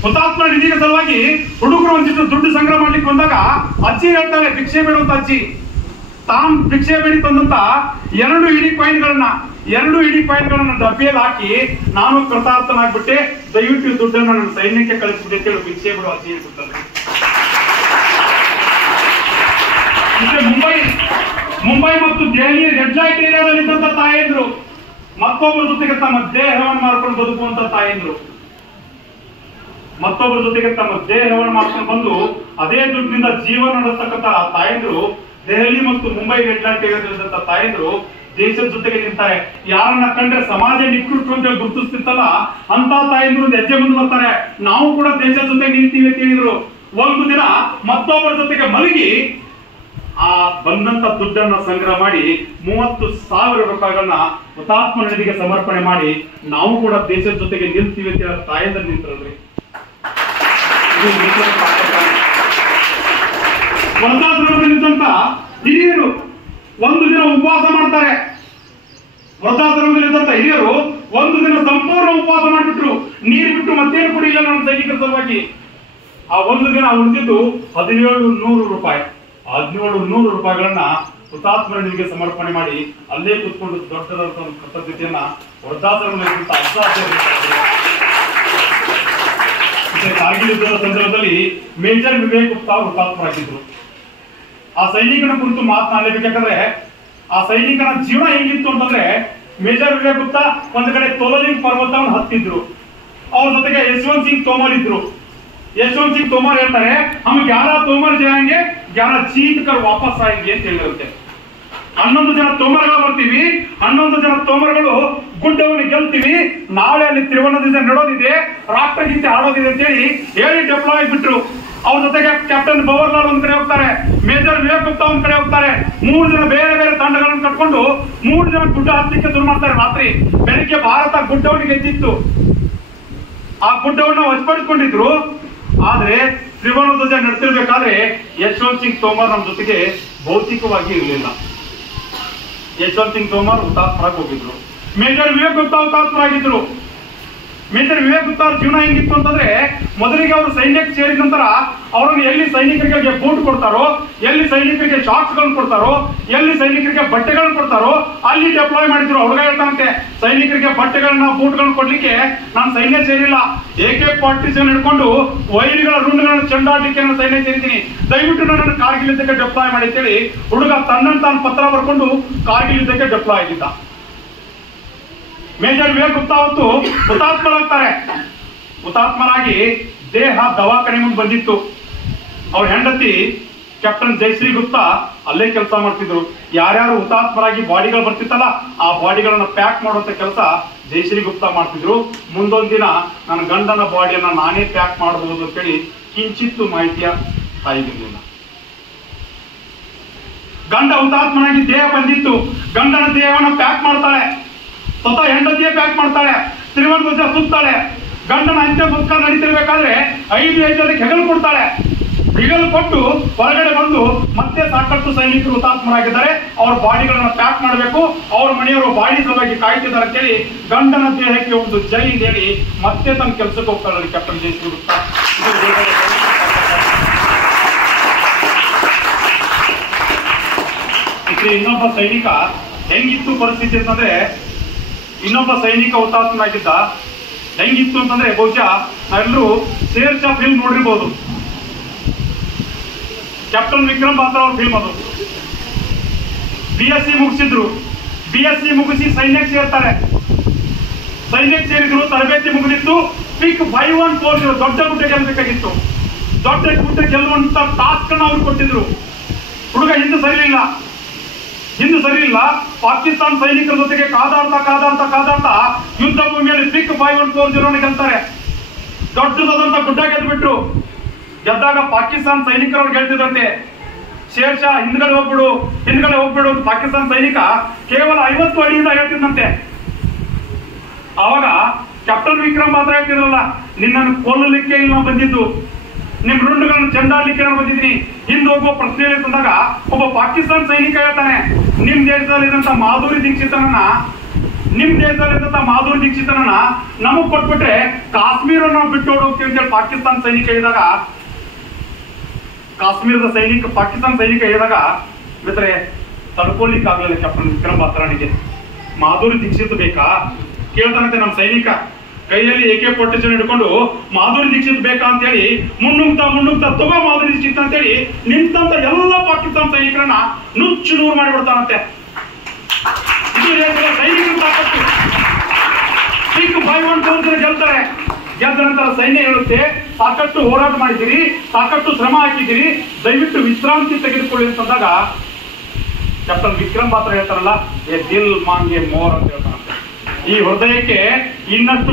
ಹುತಾತ್ಮ ನಿಧಿಗೆ ಸಲುವಾಗಿ ಹುಡುಗರು ಒಂದಿಷ್ಟು ದುಡ್ಡು ಸಂಗ್ರಹ ಮಾಡ್ಲಿಕ್ಕೆ ಬಂದಾಗ ಅಜ್ಜಿ ಹೇಳ್ತಾಳೆ, ಭಿಕ್ಷೆ ಬೇಡುವಂತ ಅಜ್ಜಿ ತಾನು ಭಿಕ್ಷೆ ಬೇಡಿ ತಂದಂತ 2 ಇಡೀ ಕಾಯಿನ್ಗಳನ್ನ ಡಬ್ಬಿಯಲ್ಲಿ ಹಾಕಿ ನಾನು ಕೃತಾರ್ಥನಾಗ್ಬಿಟ್ಟೆ, ದಯವಿಟ್ಟು ದುಡ್ಡನ್ನು ನನ್ನ ಸೈನ್ಯಕ್ಕೆ ಕಳಿಸ್ಬಿಟ್ಟೆ ಭಿಕ್ಷೆ ಬಿಡುವ ಅಜ್ಜಿ ಹೇಳ್ತಾರೆ. ಮುಂಬೈ ಮತ್ತು ದೆಹಲಿ ರೆಡ್ ಲೈಟ್ ಏರಿಯಾದಲ್ಲಿ ಇದ್ದಂತ ತಾಯಂದ್ರು ಮತ್ತೊಬ್ಬರ ಜೊತೆಗೆ ತಮ್ಮ ದೇಹವನ್ನು ಮಾರ್ಕೊಂಡು ಬದುಕುವಂತ ತಾಯಂದ್ರು, ಮತ್ತೊಬ್ಬರ ಜೊತೆಗೆ ತಮ್ಮ ದೇಹವನ್ನು ಮಾರ್ಕೊಂಡು ಬಂದು ಅದೇ ದುಡ್ಡಿನಿಂದ ಜೀವನ ನಡೆಸ್ತಕ್ಕಂಥ ತಾಯಂದ್ರು, ದೆಹಲಿ ಮತ್ತು ಮುಂಬೈ ರೆಡ್ ಲೈಟ್ ಏರಿಯಾದಲ್ಲಿದ್ದಂತ ತಾಯಂದ್ರು ದೇಶದ ಜೊತೆಗೆ ನಿಂತಾರೆ. ಯಾರನ್ನ ಕಂಡ್ರೆ ಸಮಾಜ ನಿಕೃಷ್ಟು ಅಂತ ಗುರುತಿಸ್ತಿತ್ತಲ್ಲ ಅಂತ ತಾಯಂದ್ರು ಒಂದು ಹೆಜ್ಜೆ ಮುಂದೆ ಬರ್ತಾರೆ, ನಾವು ಕೂಡ ದೇಶದ ಜೊತೆ ನಿಲ್ತೀವಿ ಅಂತ ಹೇಳಿದ್ರು. ಒಂದು ದಿನ ಮತ್ತೊಬ್ಬರ ಜೊತೆಗೆ ಮಲಗಿ ಆ ಬಂದಂತ ದುಡ್ಡನ್ನ ಸಂಗ್ರಹ ಮಾಡಿ 30,000 ರೂಪಾಯಿಗಳನ್ನ ಹುತಾತ್ಮ ನಿಧಿಗೆ ಸಮರ್ಪಣೆ ಮಾಡಿ ನಾವು ಕೂಡ ದೇಶದ ಜೊತೆಗೆ ನಿಲ್ತೀವಿ ಅಂತ ತಾಯಂದ್ರೆ ನಿಂತಿರೋದ್ರಿ. ವೃದ್ಧಾಶ್ರಮದಲ್ಲಿದ್ದಂತ ಹಿರಿಯರು ಒಂದು ದಿನ ಉಪವಾಸ ಮಾಡ್ತಾರೆ. ವೃದ್ಧಾಶ್ರಮದಲ್ಲಿದ್ದಂತ ಹಿರಿಯರು ಒಂದು ದಿನ ಸಂಪೂರ್ಣ ಉಪವಾಸ ಮಾಡಿಬಿಟ್ರು, ನೀರು ಬಿಟ್ಟು ಮತ್ತೇನು ಕುಡಿಯಿಲ್ಲ ನನ್ನ ಸೈನಿಕರ ಸಲುವಾಗಿ. ಆ ಒಂದು ದಿನ ಉಳಿದಿದ್ದು 1700 ರೂಪಾಯಿ. 1700 ರೂಪಾಯಿಗಳನ್ನ ಹುತಾತ್ಮ ನಿಧಿಗೆ ಸಮರ್ಪಣೆ ಮಾಡಿ ಅಲ್ಲೇ ಕೂತ್ಕೊಂಡು ದೊಡ್ಡದಾದ ಕೃತಜ್ಞತೆಯನ್ನ ವೃದ್ಧಾಶ್ರಮದಲ್ಲಿದ್ದಂತ ಕಾರ್ಗಿಲ್ ಯುದ್ಧದ ಸಂದರ್ಭದಲ್ಲಿ ಮೇಜರ್ ವಿವೇಕ್ ಗುಪ್ತಾ ಹುತಾತ್ಮರಾಗಿದ್ರು. ಆ ಸೈನಿಕನ ಕುರಿತು ಮಾತನಾಡಲೇಬೇಕಾದ್ರೆ ಆ ಸೈನಿಕನ ಜೀವನ ಹೆಂಗಿತ್ತು ಅಂತಂದ್ರೆ, ಮೇಜರ್ ವಿವೇಕ್ ಗುಪ್ತಾ ಒಂದು ಕಡೆ ತೋಲಲಿಂಗ್ ಪರ್ವತವನ್ನು ಹತ್ತಿದ್ರು. ಅವ್ರ ಜೊತೆಗೆ ಯಶವಂತ್ ಸಿಂಗ್ ತೋಮರ್ ಇದ್ರು. ಯಶವಂತ್ ಸಿಂಗ್ ತೋಮರ್ ಹೇಳ್ತಾರೆ, हम 11 तोमर जाएंगे 11 जीत कर वापस आएंगे ಅಂತ ಹೇಳಿರುತ್ತೆ. 11 ಜನ ತೋಮರ್ಗಳು ಬರ್ತೀವಿ, 11 ಜನ ತೋಮರ್ಗಳು ಗುಡ್ಡವನ್ನು ಗೆಲ್ತೀವಿ, ನಾಳೆ ಅಲ್ಲಿ ತ್ರಿವರ್ಣದಿಂದ ನೆಡೋದಿದೆ, ರಾಷ್ಟ್ರಗೀತೆ ಆಡೋದಿದೆ ಅಂತ ಹೇಳಿ ಡೆಪ್ಲಾಯ್ ಬಿಟ್ರು. ಅವ್ರ ಜೊತೆಗೆ ಕ್ಯಾಪ್ಟನ್ ಬವರ್ಲಾಲ್ ಒಂದ್ ಕಡೆ ಹೋಗ್ತಾರೆ, ಮೇಜರ್ ವಿವೇಕ್ ಗುಪ್ತಾ ಒಂದ್ ಕಡೆ ಹೋಗ್ತಾರೆ. 3 ಜನ ಬೇರೆ ಬೇರೆ ತಂಡಗಳನ್ನು ಕಟ್ಕೊಂಡು 3 ಜನ ಗುಡ್ಡ ಹತ್ತಲಿಕ್ಕೆ ಶುರು ಮಾಡ್ತಾರೆ. ರಾತ್ರಿ ಬೆಳಿಗ್ಗೆ ಭಾರತ ಗುಡ್ಡವನ್ನು ಗೆದ್ದಿತ್ತು, ಆ ಗುಡ್ಡವನ್ನು ವಶಪಡಿಸಿಕೊಂಡಿದ್ರು. ಆದ್ರೆ ತ್ರಿವರ್ಣ ಧ್ವಜ ನಡೆಸಿರ್ಬೇಕಾದ್ರೆ ಯಶವಂತ್ ಸಿಂಗ್ ತೋಮರ್ ನಮ್ಮ ಜೊತೆಗೆ ಭೌತಿಕವಾಗಿ ಇರಲಿಲ್ಲ. ಯಶವಂತ್ ಸಿಂಗ್ ತೋಮರ್ ಹುತಾತ್ಮರಾಗಿ ಹೋಗಿದ್ರು. ಮೇಜರ್ ವಿವೇಕ್ ಗುಪ್ತಾ ಹುತಾತ್ಮರಾಗಿದ್ರು. ಮೇಜರ್ ವಿವೇಕ್ ಗುಪ್ತಾ ಅವ್ರ ಜೀವನ ಹೆಂಗಿತ್ತು ಅಂತಂದ್ರೆ, ಮೊದಲಿಗೆ ಅವರು ಸೈನ್ಯಕ್ಕೆ ಸೇರಿದ ನಂತರ ಅವರನ್ನು ಎಲ್ಲಿ ಸೈನಿಕರಿಗೆ ಬೂಟ್ ಕೊಡ್ತಾರೋ, ಎಲ್ಲಿ ಸೈನಿಕರಿಗೆ ಶಾಕ್ಸ್ ಗಳನ್ನ ಕೊಡ್ತಾರೋ, ಎಲ್ಲಿ ಸೈನಿಕರಿಗೆ ಬಟ್ಟೆಗಳನ್ನ ಕೊಡ್ತಾರೋ ಅಲ್ಲಿ ಡೆಪ್ಲಾಯ್ ಮಾಡಿದ್ರು. ಹುಡುಗ ಹೇಳ್ತಾನಂತೆ, ಸೈನಿಕರಿಗೆ ಬಟ್ಟೆಗಳನ್ನ ಬೂಟ್ಗಳನ್ನ ಕೊಡ್ಲಿಕ್ಕೆ ನಾನು ಸೈನ್ಯ ಸೇರಿಲ್ಲ, AK-47 ಹಿಡ್ಕೊಂಡು ವೈರಿಗಳ ರುಂಡುಗಳನ್ನ ಚೆಂಡಾಡ್ಲಿಕ್ಕೆ ನಾನು ಸೈನ್ಯ ಸೇರಿದ್ದೀನಿ, ದಯವಿಟ್ಟು ನನ್ನನ್ನು ಕಾರ್ಗಿಲ್ ಯುದ್ಧಕ್ಕೆ ಡೆಪ್ಲಾಯ್ ಮಾಡಿ ಅಂತೇಳಿ ಹುಡುಗ ತನ್ನನ್ನು ತಾನು ಪತ್ರ ಬರ್ಕೊಂಡು ಕಾರ್ಗಿಲ್ ಯುದ್ಧಕ್ಕೆ ಡೆಪ್ಲಾಯ್ ಆಗಿದ್ದ. ಮೇಜರ್ ವಿವೇಕ್ ಗುಪ್ತಾ ಅವತ್ತು ಹುತಾತ್ಮರಾಗ್ತಾರೆ. ಹುತಾತ್ಮರಾಗಿ ದೇಹ ದವಾಖಾನೆ ಮುಂದೆ ಬಂದಿತ್ತು. ಅವ್ರ ಹೆಂಡತಿ ಕ್ಯಾಪ್ಟನ್ ಜಯಶ್ರೀ ಗುಪ್ತಾ ಅಲ್ಲೇ ಕೆಲಸ ಮಾಡ್ತಿದ್ರು. ಯಾರ್ಯಾರು ಹುತಾತ್ಮರಾಗಿ ಬಾಡಿಗಳು ಬರ್ತಿತ್ತಲ್ಲ ಆ ಬಾಡಿಗಳನ್ನ ಪ್ಯಾಕ್ ಮಾಡುವಂತ ಕೆಲಸ ಜಯಶ್ರೀ ಗುಪ್ತಾ ಮಾಡ್ತಿದ್ರು. ಮುಂದೊಂದ್ ದಿನ ನನ್ನ ಗಂಡನ ಬಾಡಿಯನ್ನ ನಾನೇ ಪ್ಯಾಕ್ ಮಾಡಬಹುದು ಅಂತೇಳಿ ಕಿಂಚಿತ್ತು ಮಾಹಿತಿಯ ತಾಯಿಗಿರ್ಲಿಲ್ಲ. ಗಂಡ ಹುತಾತ್ಮನಾಗಿ ದೇಹ ಬಂದಿತ್ತು. ಗಂಡನ ದೇಹವನ್ನು ಪ್ಯಾಕ್ ಮಾಡ್ತಾಳೆ, ಸ್ವತಃ ಹೆಂಡತಿಯೇ ಪ್ಯಾಕ್ ಮಾಡ್ತಾಳೆ, ತ್ರಿವರ್ಣ ಧ್ವಜ ಸುತ್ತಾಳೆ. ಗಂಡನ ಅಂತ್ಯ ಸಂಸ್ಕಾರ ನಡೀತಿರ್ಬೇಕಾದ್ರೆ 5 ಜನಕ್ಕೆ ಹೆಗಲು ಕೊಡ್ತಾಳೆ. ಹೆಗಲು ಕೊಟ್ಟು ಹೊರಗಡೆ ಬಂದು ಮತ್ತೆ ಸಾಕಷ್ಟು ಸೈನಿಕರು ಹುತಾತ್ಮರಾಗಿದ್ದಾರೆ, ಅವ್ರ ಬಾಡಿಗಳನ್ನ ಪ್ಯಾಕ್ ಮಾಡಬೇಕು, ಅವ್ರ ಮನೆಯವರು ಬಾಡಿ ಸಲುವಾಗಿ ಕಾಯ್ತಿದ್ದಾರೆ ಅಂತೇಳಿ ಗಂಡನ ದೇಹಕ್ಕೆ ಒಂದು ಜೈ ಹೇಳಿ ಮತ್ತೆ ತನ್ನ ಕೆಲಸಕ್ಕೆ ಹೋಗ್ತಾಳೆ ಕ್ಯಾಪ್ಟನ್ ಜಯಶ್ರೀ ಗುಪ್ತಾ. ಇನ್ನೊಬ್ಬ ಸೈನಿಕ ಹೆಂಗಿತ್ತು ಪರಿಸ್ಥಿತಿ ಅಂತಂದ್ರೆ, ಇನ್ನೊಬ್ಬ ಸೈನಿಕ ಹುತಾತ್ಮನಾಗಿದ್ದ. ಹೆಂಗಿತ್ತು ಅಂತಂದ್ರೆ, ಬಹುಶಃ ನಾವೆಲ್ಲರೂ ಶೇರ್ ಶಾ ಫಿಲ್ಮ್ ನೋಡಿರ್ಬೋದು. ಕ್ಯಾಪ್ಟನ್ ವಿಕ್ರಮ್ ಬಾತ್ರಾ ಅವ್ರ ಫಿಲ್ಮ್ ಅದು. BSc ಮುಗಿಸಿದ್ರು. BSc ಮುಗಿಸಿ ಸೈನ್ಯಕ್ಕೆ ಸೇರ್ತಾರೆ. ಸೈನ್ಯಕ್ಕೆ ಸೇರಿದ್ರು, ತರಬೇತಿ ಮುಗಿದಿತ್ತು. ಪಿಕ್ 5140 ದೊಡ್ಡ ಗುಡ್ಡೆ ಗೆಲ್ಲಬೇಕಾಗಿತ್ತು. ದೊಡ್ಡ ಗುಡ್ಡೆ ಗೆಲ್ಲುವಂತ ಟಾಸ್ಕ್ ಅನ್ನು ಅವ್ರು ಕೊಟ್ಟಿದ್ರು. ಹುಡುಗ ಹಿಂದೆ ಸರಿ ಇಲ್ಲ. ಪಾಕಿಸ್ತಾನ ಸೈನಿಕರ ಜೊತೆಗೆ ಕಾದಾಡ್ತಾ ಯುದ್ಧ ಭೂಮಿಯಲ್ಲಿ ಪಿಕ್ 5140 ಗೆಲ್ತಾರೆ. ದೊಡ್ಡದಾದಂತ ಗುಡ್ಡ ಗೆದ್ಬಿಟ್ರು. ಗೆದ್ದಾಗ ಪಾಕಿಸ್ತಾನ ಸೈನಿಕರವ್ರು ಗೆಲ್ತಿದ್ರಂತೆ, ಶೇರ್ ಶಾ ಹಿಂದ್ಗಡೆ ಹೋಗ್ಬಿಡು. ಪಾಕಿಸ್ತಾನ ಸೈನಿಕ ಕೇವಲ 50 ಅಡಿಯಿಂದ ಹೇಳ್ತಿದ್ದಂತೆ. ಆವಾಗ ಕ್ಯಾಪ್ಟನ್ ವಿಕ್ರಮ್ ಮಾತ್ರ ಹೇಳ್ತಿದ್ರಲ್ಲ, ನಿನ್ನನ್ನು ಕೊಲ್ಲಲಿಕ್ಕೆ ಇಲ್ಲಿ ನಾವು ಬಂದಿದ್ದು, ನಿಮ್ ರುಂಡುಗಳನ್ನು ಚೆಂಡಾಡ್ಲಿಕ್ಕೆ ನಾನು ಬಂದಿದ್ದೀನಿ, ಹಿಂದೆ ಹೋಗುವ ಪ್ರಶ್ನೆ ತಂದಾಗ ಒಬ್ಬ ಪಾಕಿಸ್ತಾನ ಸೈನಿಕ ಹೇಳ್ತಾನೆ, ನಿಮ್ ದೇಶದಲ್ಲಿದ್ದಂತ ಮಾಧುರಿ ದೀಕ್ಷಿತನನ್ನ ನಮಗ್ ಕೊಟ್ಬಿಟ್ರೆ ಕಾಶ್ಮೀರ ನಾವು ಬಿಟ್ಟು ಹೋಗ್ತೀವಿ ಅಂತೇಳಿ ಪಾಕಿಸ್ತಾನ ಸೈನಿಕ ಹೇಳಿದಾಗ ಮಿತ್ರರೆ ತಡ್ಕೊಳ್ಲಿಕ್ಕೆ ಆಗ್ಲಿಲ್ಲ ಕ್ಯಾಪ್ಟನ್ ವಿಕ್ರಮ್ ಬಾತ್ರಾನಿಗೆ. ಮಾಧುರಿ ದೀಕ್ಷಿತ್ ಬೇಕಾ ಕೇಳ್ತಾನಂತೆ ನಮ್ಮ ಸೈನಿಕ, ಕೈಯಲ್ಲಿ AK-47 ಹಿಡ್ಕೊಂಡು ಮಾಧುರಿ ದೀಕ್ಷಿತ್ ಬೇಕಾ ಅಂತ ಹೇಳಿ ಮುನ್ನುಗ್ತಾ ತಗೋ ಮಾಧುರಿ ದೀಕ್ಷಿತ್ ಅಂತ ಹೇಳಿ ನಿಂತಂತ ಎಲ್ಲ ಪಾಕಿಸ್ತಾನ ಸೈನಿಕರನ್ನ ನುಚ್ಚು ನೂರು ಮಾಡಿಬಿಡ್ತಾನಂತೆ. ಇದು ಸೈನಿಕರ ತಾಕತ್ತು. ಪಿಕ್ 5140 ಗೆಲ್ತಾರೆ. ಗೆದ್ದ ನಂತರ ಸೈನ್ಯ ಹೇಳುತ್ತೆ, ಸಾಕಷ್ಟು ಹೋರಾಟ ಮಾಡಿದ್ದೀರಿ, ಸಾಕಷ್ಟು ಶ್ರಮ ಹಾಕಿದ್ದೀರಿ, ದಯವಿಟ್ಟು ವಿಶ್ರಾಂತಿ ತೆಗೆದುಕೊಳ್ಳಿ ಅಂತಂದಾಗ ಕ್ಯಾಪ್ಟನ್ ವಿಕ್ರಮ್ ಬಾತ್ರಾ ಹೇಳ್ತಾರಲ್ಲ, ಎ ದಿಲ್ ಮಾಂಗೆ ಮೋರ್ ಅಂತ ಹೇಳ್ತಾರಂತೆ. ಈ ಹೃದಯಕ್ಕೆ ಇನ್ನಷ್ಟು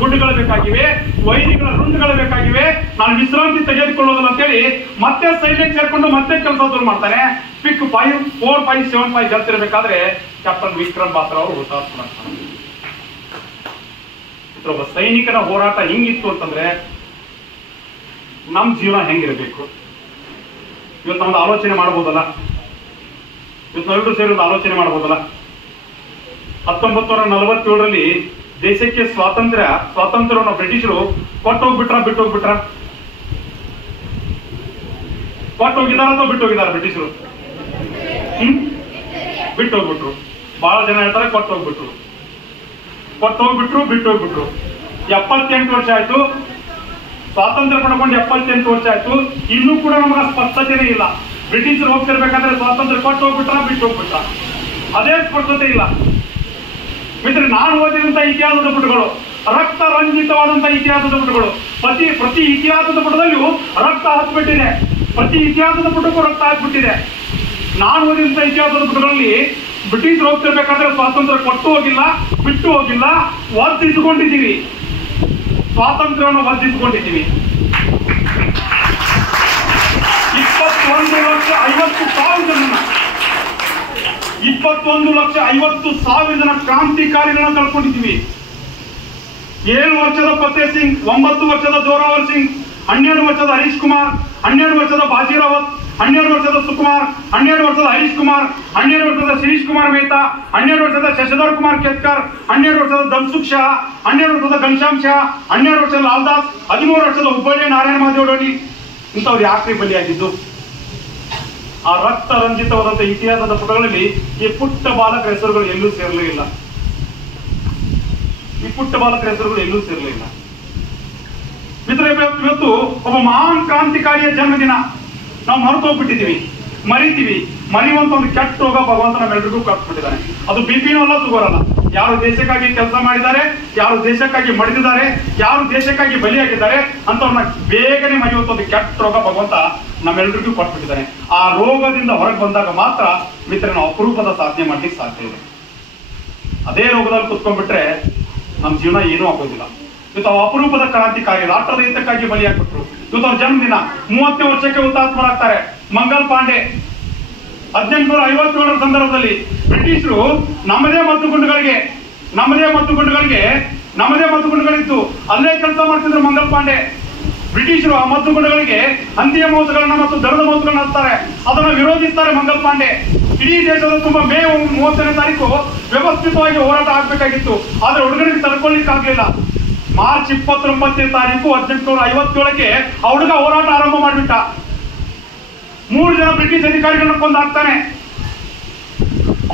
ಗುಡ್ಡುಗಳು ಬೇಕಾಗಿವೆ, ವೈರಿಗಳ ರುಂಡುಗಳು ಬೇಕಾಗಿವೆ, ನಾನು ವಿಶ್ರಾಂತಿ ತೆಗೆದುಕೊಳ್ಳೋದಿಲ್ಲ ಅಂತೇಳಿ ಮತ್ತೆ ಸೈನ್ಯಕ್ಕೆ ಸೇರ್ಕೊಂಡು ಮತ್ತೆ ಕೆಲಸ ಶುರು ಮಾಡ್ತಾನೆ. ಪಿಕ್ 4575 ಗೆಲ್ತಿರ್ಬೇಕಾದ್ರೆ ಕ್ಯಾಪ್ಟನ್ ವಿಕ್ರಮ್ ಬಾತ್ರಾ ಅವರು ಹುತಾತ್ಮರಾಗ್ತಾರೆ. ಒಬ್ಬ ಸೈನಿಕನ ಹೋರಾಟ ಹಿಂಗಿತ್ತು ಅಂತಂದ್ರೆ ನಮ್ ಜೀವನ ಹೆಂಗಿರಬೇಕು ಇವತ್ತು ನಾವು ಆಲೋಚನೆ ಮಾಡಬಹುದಲ್ಲ? ಇವತ್ತು ನಾವೆಲ್ಲರೂ ಸೇರಿ ಆಲೋಚನೆ ಮಾಡಬಹುದಲ್ಲ? 1947ರಲ್ಲಿ ದೇಶಕ್ಕೆ ಸ್ವಾತಂತ್ರ್ಯವನ್ನು ಬ್ರಿಟಿಷರು ಕೊಟ್ಟೋಗ್ಬಿಟ್ರ ಬಿಟ್ಟೋಗ್ಬಿಟ್ರ? ಕೊಟ್ಟೋಗಿದಾರ ಅಥವಾ ಬಿಟ್ಟೋಗಿದಾರ ಬ್ರಿಟಿಷರು? ಬಿಟ್ಟೋಗ್ಬಿಟ್ರು. ಬಹಳ ಜನ ಹೇಳ್ತಾರೆ ಕೊಟ್ಟೋಗ್ಬಿಟ್ರು ಬಿಟ್ಟೋಗ್ಬಿಟ್ರು. 78 ವರ್ಷ ಆಯ್ತು, ಸ್ವಾತಂತ್ರ್ಯ ಪಡ್ಕೊಂಡು 78 ವರ್ಷ ಆಯ್ತು, ಇನ್ನೂ ಕೂಡ ನಮಗೆ ಸ್ಪಷ್ಟತೆನೇ ಇಲ್ಲ. ಬ್ರಿಟಿಷರು ಹೋಗ್ತಿರ್ಬೇಕಾದ್ರೆ ಸ್ವಾತಂತ್ರ್ಯ ಕೊಟ್ಟು ಹೋಗ್ಬಿಟ್ರ ಬಿಟ್ಟೋಗ್ಬಿಟ್ರ? ಅದೇ ಸ್ಪಷ್ಟತೆ ಇಲ್ಲ. ಮಿತ್ರ, ನಾನು ಓದಿದಂತ ಇತಿಹಾಸದ ಪುಟಗಳು, ರಕ್ತ ರಂಜಿತವಾದಂತ ಇತಿಹಾಸದ ಪುಟಗಳು, ಪ್ರತಿ ಇತಿಹಾಸದ ಪುಟದಲ್ಲಿಯೂ ರಕ್ತ ಹತ್ಬಿಟ್ಟಿದೆ. ಪ್ರತಿ ಇತಿಹಾಸದ ಪುಟಕ್ಕೂ ರಕ್ತ ಹಾಕ್ಬಿಟ್ಟಿದೆ. ನಾನು ಓದಿದಂತ ಇತಿಹಾಸದ ಪುಟಗಳಲ್ಲಿ ಬ್ರಿಟಿಷರು ಹೋಗ್ತಿರ್ಬೇಕಾದ್ರೆ ಸ್ವಾತಂತ್ರ್ಯ ಕೊಟ್ಟು ಹೋಗಿಲ್ಲ, ಬಿಟ್ಟು ಹೋಗಿಲ್ಲ, ವರ್ಧಿಸಿಕೊಂಡಿದ್ದೀವಿ. ಸ್ವಾತಂತ್ರ್ಯವನ್ನು ವರ್ಧಿಸಿಕೊಂಡಿದ್ದೀವಿ. 21,50,000 ಜನ ಕ್ರಾಂತಿಕಾರಿಗಳನ್ನ ಕಳ್ಕೊಂಡಿದ್ದೀವಿ. 7 ವರ್ಷದ ಫತೇಹ್ ಸಿಂಗ್, 9 ವರ್ಷದ ಜೋರಾವರ್ ಸಿಂಗ್, 12 ವರ್ಷದ ಹರೀಶ್ ಕುಮಾರ್, 12 ವರ್ಷದ ಬಾಜಿರಾವತ್, 12 ವರ್ಷದ ಸುಕುಮಾರ್, 12 ವರ್ಷದ ಹರೀಶ್ ಕುಮಾರ್, 12 ವರ್ಷದ ಶಿರೀಶ್ ಕುಮಾರ್ ಮೆಹ್ತಾ, 12 ವರ್ಷದ ಶಶಿಧರ್ ಕುಮಾರ್ ಕೇತ್ಕರ್, 12 ವರ್ಷದ ಧನ್ಸುಖ್ ಶಾ, 12 ವರ್ಷದ ಘನಶ್ಯಾಮ್ ಶಾ, 12 ವರ್ಷದ ಲಾಲ್ದಾಸ್, 13 ವರ್ಷದ ಹುಬ್ಬಳ್ಳಿ ನಾರಾಯಣ ಮಾದೇವಡೋಳಿ. ಇಂಥವ್ರು ಯಾಕ್ರಿ ಬಲಿಯಾಗಿದ್ದು? ಆ ರಕ್ತ ರಂಜಿತವಾದಂತಹ ಇತಿಹಾಸದ ಪುಟಗಳಲ್ಲಿ ಈ ಪುಟ್ಟ ಬಾಲಕರ ಹೆಸರುಗಳು ಎಲ್ಲೂ ಸೇರಲಿಲ್ಲ. ಮಿತ್ರ, ಇವತ್ತು ಒಬ್ಬ ಮಹಾನ್ ಕ್ರಾಂತಿಕಾರಿಯ ಜನ್ಮದಿನ ನಾವು ಮರೆತೋಗ್ಬಿಟ್ಟಿದ್ದೀವಿ, ಮರೆಯುವಂತ ಒಂದು ಕೆಟ್ಟ ರೋಗ ಭಗವಂತ ನಮ್ಮೆಲ್ಲರಿಗೂ ಕಟ್ಬಿಟ್ಟಿದ್ದಾನೆ. ಅದು BP-ನೂ ಅಲ್ಲ, ಶುಗರ್ ಅಲ್ಲ. ಯಾರು ದೇಶಕ್ಕಾಗಿ ಕೆಲಸ ಮಾಡಿದ್ದಾರೆ, ಯಾರು ದೇಶಕ್ಕಾಗಿ ಮಡಿದಿದ್ದಾರೆ, ಯಾರು ದೇಶಕ್ಕಾಗಿ ಬಲಿಯಾಗಿದ್ದಾರೆ ಅಂತವ್ರನ್ನ ಬೇಗನೆ ಮರೆಯುವಂತ ಒಂದು ಕೆಟ್ಟ ರೋಗ ಭಗವಂತ ನಮ್ಮೆಲ್ಲರಿಗೂ ಕೊಟ್ಬಿಟ್ಟಿದ್ದಾನೆ. ಆ ರೋಗದಿಂದ ಹೊರಗೆ ಬಂದಾಗ ಮಾತ್ರ ಮಿತ್ರ ನಾವು ಅಪರೂಪದ ಸಾಧನೆ ಮಾಡ್ಲಿಕ್ಕೆ ಸಾಧ್ಯ ಇದೆ. ಅದೇ ರೋಗದಲ್ಲಿ ಕುತ್ಕೊಂಡ್ಬಿಟ್ರೆ ನಮ್ಮ ಜೀವನ ಏನೂ ಆಗೋದಿಲ್ಲ. ಇವತ್ತು ಅಪರೂಪದ ಕ್ರಾಂತಿಕಾರಿ ರಾಷ್ಟ್ರದ ಹಿತಕ್ಕಾಗಿ ಬಲಿಯಾಗ್ಬಿಟ್ರು. ಇವತ್ತು ಅವ್ರ ಜನ್ಮದಿನ. 30ನೇ ವರ್ಷಕ್ಕೆ ಹುತಾತ್ಮರಾಗ್ತಾರೆ. ಮಂಗಲ್ ಪಾಂಡೆ. 1857ರ ಸಂದರ್ಭದಲ್ಲಿ ಬ್ರಿಟಿಷರು ನಮ್ಮದೇ ಮದ್ದುಗುಂಡುಗಳಿತ್ತು, ಅಲ್ಲೇ ಕೆಲಸ ಮಾಡ್ತಿದ್ರು ಮಂಗಲ್ ಪಾಂಡೆ. ಬ್ರಿಟಿಷರು ಆ ಮದ್ದುಗುಂಡುಗಳಿಗೆ ಹಂದಿಯ ಮೌತುಗಳನ್ನ ಮತ್ತು ದರದ ಮೌತುಗಳನ್ನ ಹಾಕ್ತಾರೆ. ಅದನ್ನ ವಿರೋಧಿಸ್ತಾರೆ ಮಂಗಲ್ ಪಾಂಡೆ. ಇಡೀ ದೇಶದ ತುಂಬ ಮೇ 30ನೇ ತಾರೀಕು ವ್ಯವಸ್ಥಿತವಾಗಿ ಹೋರಾಟ ಆಗ್ಬೇಕಾಗಿತ್ತು. ಆದ್ರೆ ಹುಡುಗರಿಗೆ ತಡ್ಕೊಳ್ಳಿಕ್ಕೆ ಆಗ್ಲಿಲ್ಲ. ಮಾರ್ಚ್ 29ನೇ ತಾರೀಕು 1857ಕ್ಕೆ ಆ ಹುಡುಗ ಹೋರಾಟ ಆರಂಭ ಮಾಡಿಬಿಟ್ಟ. 3 ಜನ ಬ್ರಿಟಿಷ್ ಅಧಿಕಾರಿಗಳನ್ನ ಕೊಂದು ಹಾಕ್ತಾನೆ.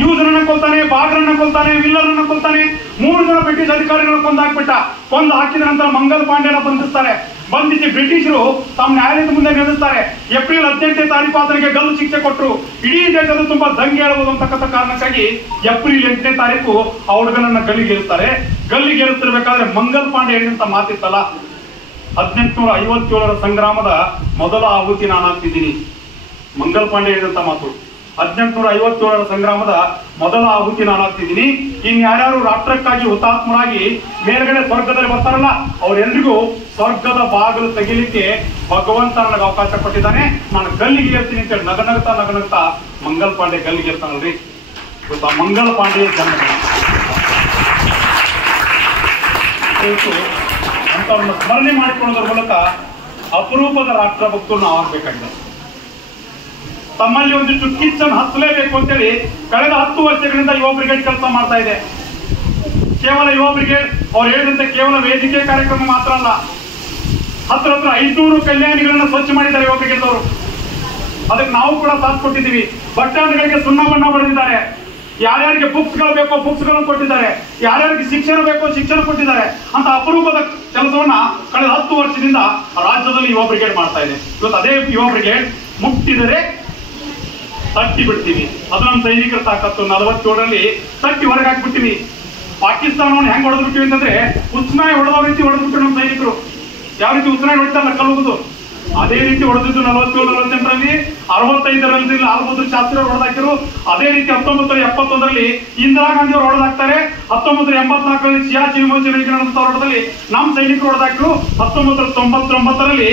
ಯೂಸರನ್ನ ಕೊಲ್ತಾನೆ, ಬಾಗ್ರನ್ನ ಕೊಲ್ತಾನೆ, ವಿಲ್ಲರನ್ನ ಕೊಲ್ತಾನೆ. 3 ಜನ ಬ್ರಿಟಿಷ್ ಅಧಿಕಾರಿಗಳನ್ನ ಕೊಂದು ಹಾಕ್ಬಿಟ್ಟ. ಕೊಂದು ಹಾಕಿದ ನಂತರ ಮಂಗಲ್ ಪಾಂಡೆನ ಬಂಧಿಸ್ತಾರೆ. ಬಂಧಿಸಿ ಬ್ರಿಟಿಷರು ತಮ್ಮ ನ್ಯಾಯಾಲಯದ ಮುಂದೆ ನಿಲ್ಲಿಸ್ತಾರೆ. ಏಪ್ರಿಲ್ 18ನೇ ತಾರೀಕು ಆತನಿಗೆ ಗಲ್ಲು ಶಿಕ್ಷೆ ಕೊಟ್ಟರು. ಇಡೀ ದೇಶದ ತುಂಬಾ ದಂಗೆ ಹೇಳಬಹುದು ಅಂತಕ್ಕಂಥ ಕಾರಣಕ್ಕಾಗಿ ಏಪ್ರಿಲ್ 8ನೇ ತಾರೀಕು ಆ ಹುಡುಗನನ್ನ ಗಲ್ಲಿಗೇರಿಸ್ತಾರೆ. ಗಲ್ಲಿಗೇರಿಸ್ತಿರ್ಬೇಕಾದ್ರೆ ಮಂಗಲ್ ಪಾಂಡೆ ಹೇಳಿದಂತ ಮಾತಿತ್ತಲ್ಲ, 1857ರ ಸಂಗ್ರಾಮದ ಮೊದಲ ಆಹುತಿ ನಾನು ಹಾಕ್ತಿದ್ದೀನಿ. ಮಂಗಲ್ ಪಾಂಡೆ ಹೇಳಿದಂತ ಮಾತು 1857ರ ಸಂಗ್ರಾಮದ ಮೊದಲ ಆಹುತಿ ನಾನು ಹಾಕ್ತಿದ್ದೀನಿ. ಇನ್ ಯಾರ್ಯಾರು ರಾಷ್ಟ್ರಕ್ಕಾಗಿ ಹುತಾತ್ಮರಾಗಿ ಮೇಲ್ಗಡೆ ಸ್ವರ್ಗದಲ್ಲಿ ಬರ್ತಾರಲ್ಲ ಅವರೆಲ್ಲರಿಗೂ ಸ್ವರ್ಗದ ಬಾಗಿಲು ತೆಗಿಲಿಕ್ಕೆ ಭಗವಂತ ನನಗೆ ಅವಕಾಶ ಕೊಟ್ಟಿದ್ದಾನೆ. ನಾನು ಗಲ್ಲಿಗೆ ಏರ್ತೀನಿ ಅಂತೇಳಿ ನಗನಗ್ತಾ ಮಂಗಲ್ ಪಾಂಡೆ ಗಲ್ಲಿಗೆ ಏರ್ತಾನಲ್ರಿ. ಇವತ್ತು ಆ ಮಂಗಲ್ ಪಾಂಡೆ ಜನ್ಮ ಅಂತವ್ರನ್ನ ಸ್ಮರಣೆ ಮಾಡಿಕೊಳ್ಳೋದ್ರ ಮೂಲಕ ಅಪರೂಪದ ರಾಷ್ಟ್ರ ಭಕ್ತರು ನಾವು ಆಗ್ಬೇಕಾಗಿದೆ. ತಮ್ಮಲ್ಲಿ ಒಂದಿಷ್ಟು ಕಿಚ್ಚನ್ನು ಹಚ್ಚಲೇಬೇಕು ಅಂತೇಳಿ ಕಳೆದ 10 ವರ್ಷಗಳಿಂದ ಯುವ ಬ್ರಿಗೇಡ್ ಕೆಲಸ ಮಾಡ್ತಾ ಇದೆ. ಕೇವಲ ಯುವ ಬ್ರಿಗೇಡ್ ಅವ್ರು ಹೇಳಿದಂತೆ ಕೇವಲ ವೇದಿಕೆ ಕಾರ್ಯಕ್ರಮ ಮಾತ್ರ ಅಲ್ಲ, ಹತ್ರ 500 ಕಲ್ಯಾಣಿಗಳನ್ನ ಸ್ವಚ್ಛ ಮಾಡಿದ್ದಾರೆ ಯುವ ಬ್ರಿಗೇಡ್ ಅವರು. ಅದಕ್ಕೆ ನಾವು ಕೂಡ ಸಾಥ್ ಕೊಟ್ಟಿದ್ದೀವಿ. ಬಸ್ ಸ್ಟ್ಯಾಂಡ್ಗಳಿಗೆ ಸುಣ್ಣ ಬಣ್ಣ ಬರೆದಿದ್ದಾರೆ. ಯಾರ್ಯಾರಿಗೆ ಬುಕ್ಸ್ಗಳು ಬೇಕೋ ಬುಕ್ಸ್ಗಳನ್ನು ಕೊಟ್ಟಿದ್ದಾರೆ. ಯಾರ್ಯಾರಿಗೆ ಶಿಕ್ಷಣ ಬೇಕೋ ಶಿಕ್ಷಣ ಕೊಟ್ಟಿದ್ದಾರೆ. ಅಂತ ಅಪರೂಪದ ಕೆಲಸವನ್ನ ಕಳೆದ 10 ವರ್ಷದಿಂದ ರಾಜ್ಯದಲ್ಲಿ ಯುವ ಬ್ರಿಗೇಡ್ ಮಾಡ್ತಾ ಇದೆ. ಇವತ್ತು ಅದೇ ಯುವ ಬ್ರಿಗೇಡ್ ಮುಟ್ಟಿದರೆ ತಟ್ಟಿ ಬಿಡ್ತೀವಿ. ಅದು ನಮ್ಮ ಸೈನಿಕರ ತಾಕತ್ತು. 47ರಲ್ಲಿ ತಟ್ಟಿ ಹೊರಗೆ ಹಾಕ್ಬಿಟ್ಟಿವಿ. ಪಾಕಿಸ್ತಾನವನ್ನು ಹೆಂಗ್ ಹೊಡೆದು ಬಿಟ್ಟಿವಿ ಅಂತಂದ್ರೆ ಉಸ್ನಾಯಿ ಹೊಡೆದೋ ರೀತಿ ಹೊಡೆದ್ಬಿಟ್ಟು ನಮ್ಮ ಸೈನಿಕರು. ಯಾವ ರೀತಿ ಉಸ್ನಾಯಿ ಹೊಡಿತಾರಲ್ಲ ಕಲ್ಲುವುದು, ಅದೇ ರೀತಿ ಹೊಡೆದಿದ್ದು 47-48ರಲ್ಲಿ. 65ರಲ್ಲಿ ಲಾಲ್ ಬಹದ್ದೂರ್ ಶಾಸ್ತ್ರಿ ಅವರು ಹೊಡೆದಾಕಿರು. ಅದೇ ರೀತಿ 1971ರಲ್ಲಿ ಇಂದಿರಾ ಗಾಂಧಿ ಅವರು ಹೊಡೆದಾಕ್ತಾರೆ. 1984ರಲ್ಲಿ ಸಿಯಾಚಿನ್ ವಿಮೋಚನೆಗೆ ನಡೆದಂತ ಹೋರಾಟದಲ್ಲಿ ನಮ್ಮ ಸೈನಿಕರು ಹೊಡೆದಾಕಿರು. 1999ರಲ್ಲಿ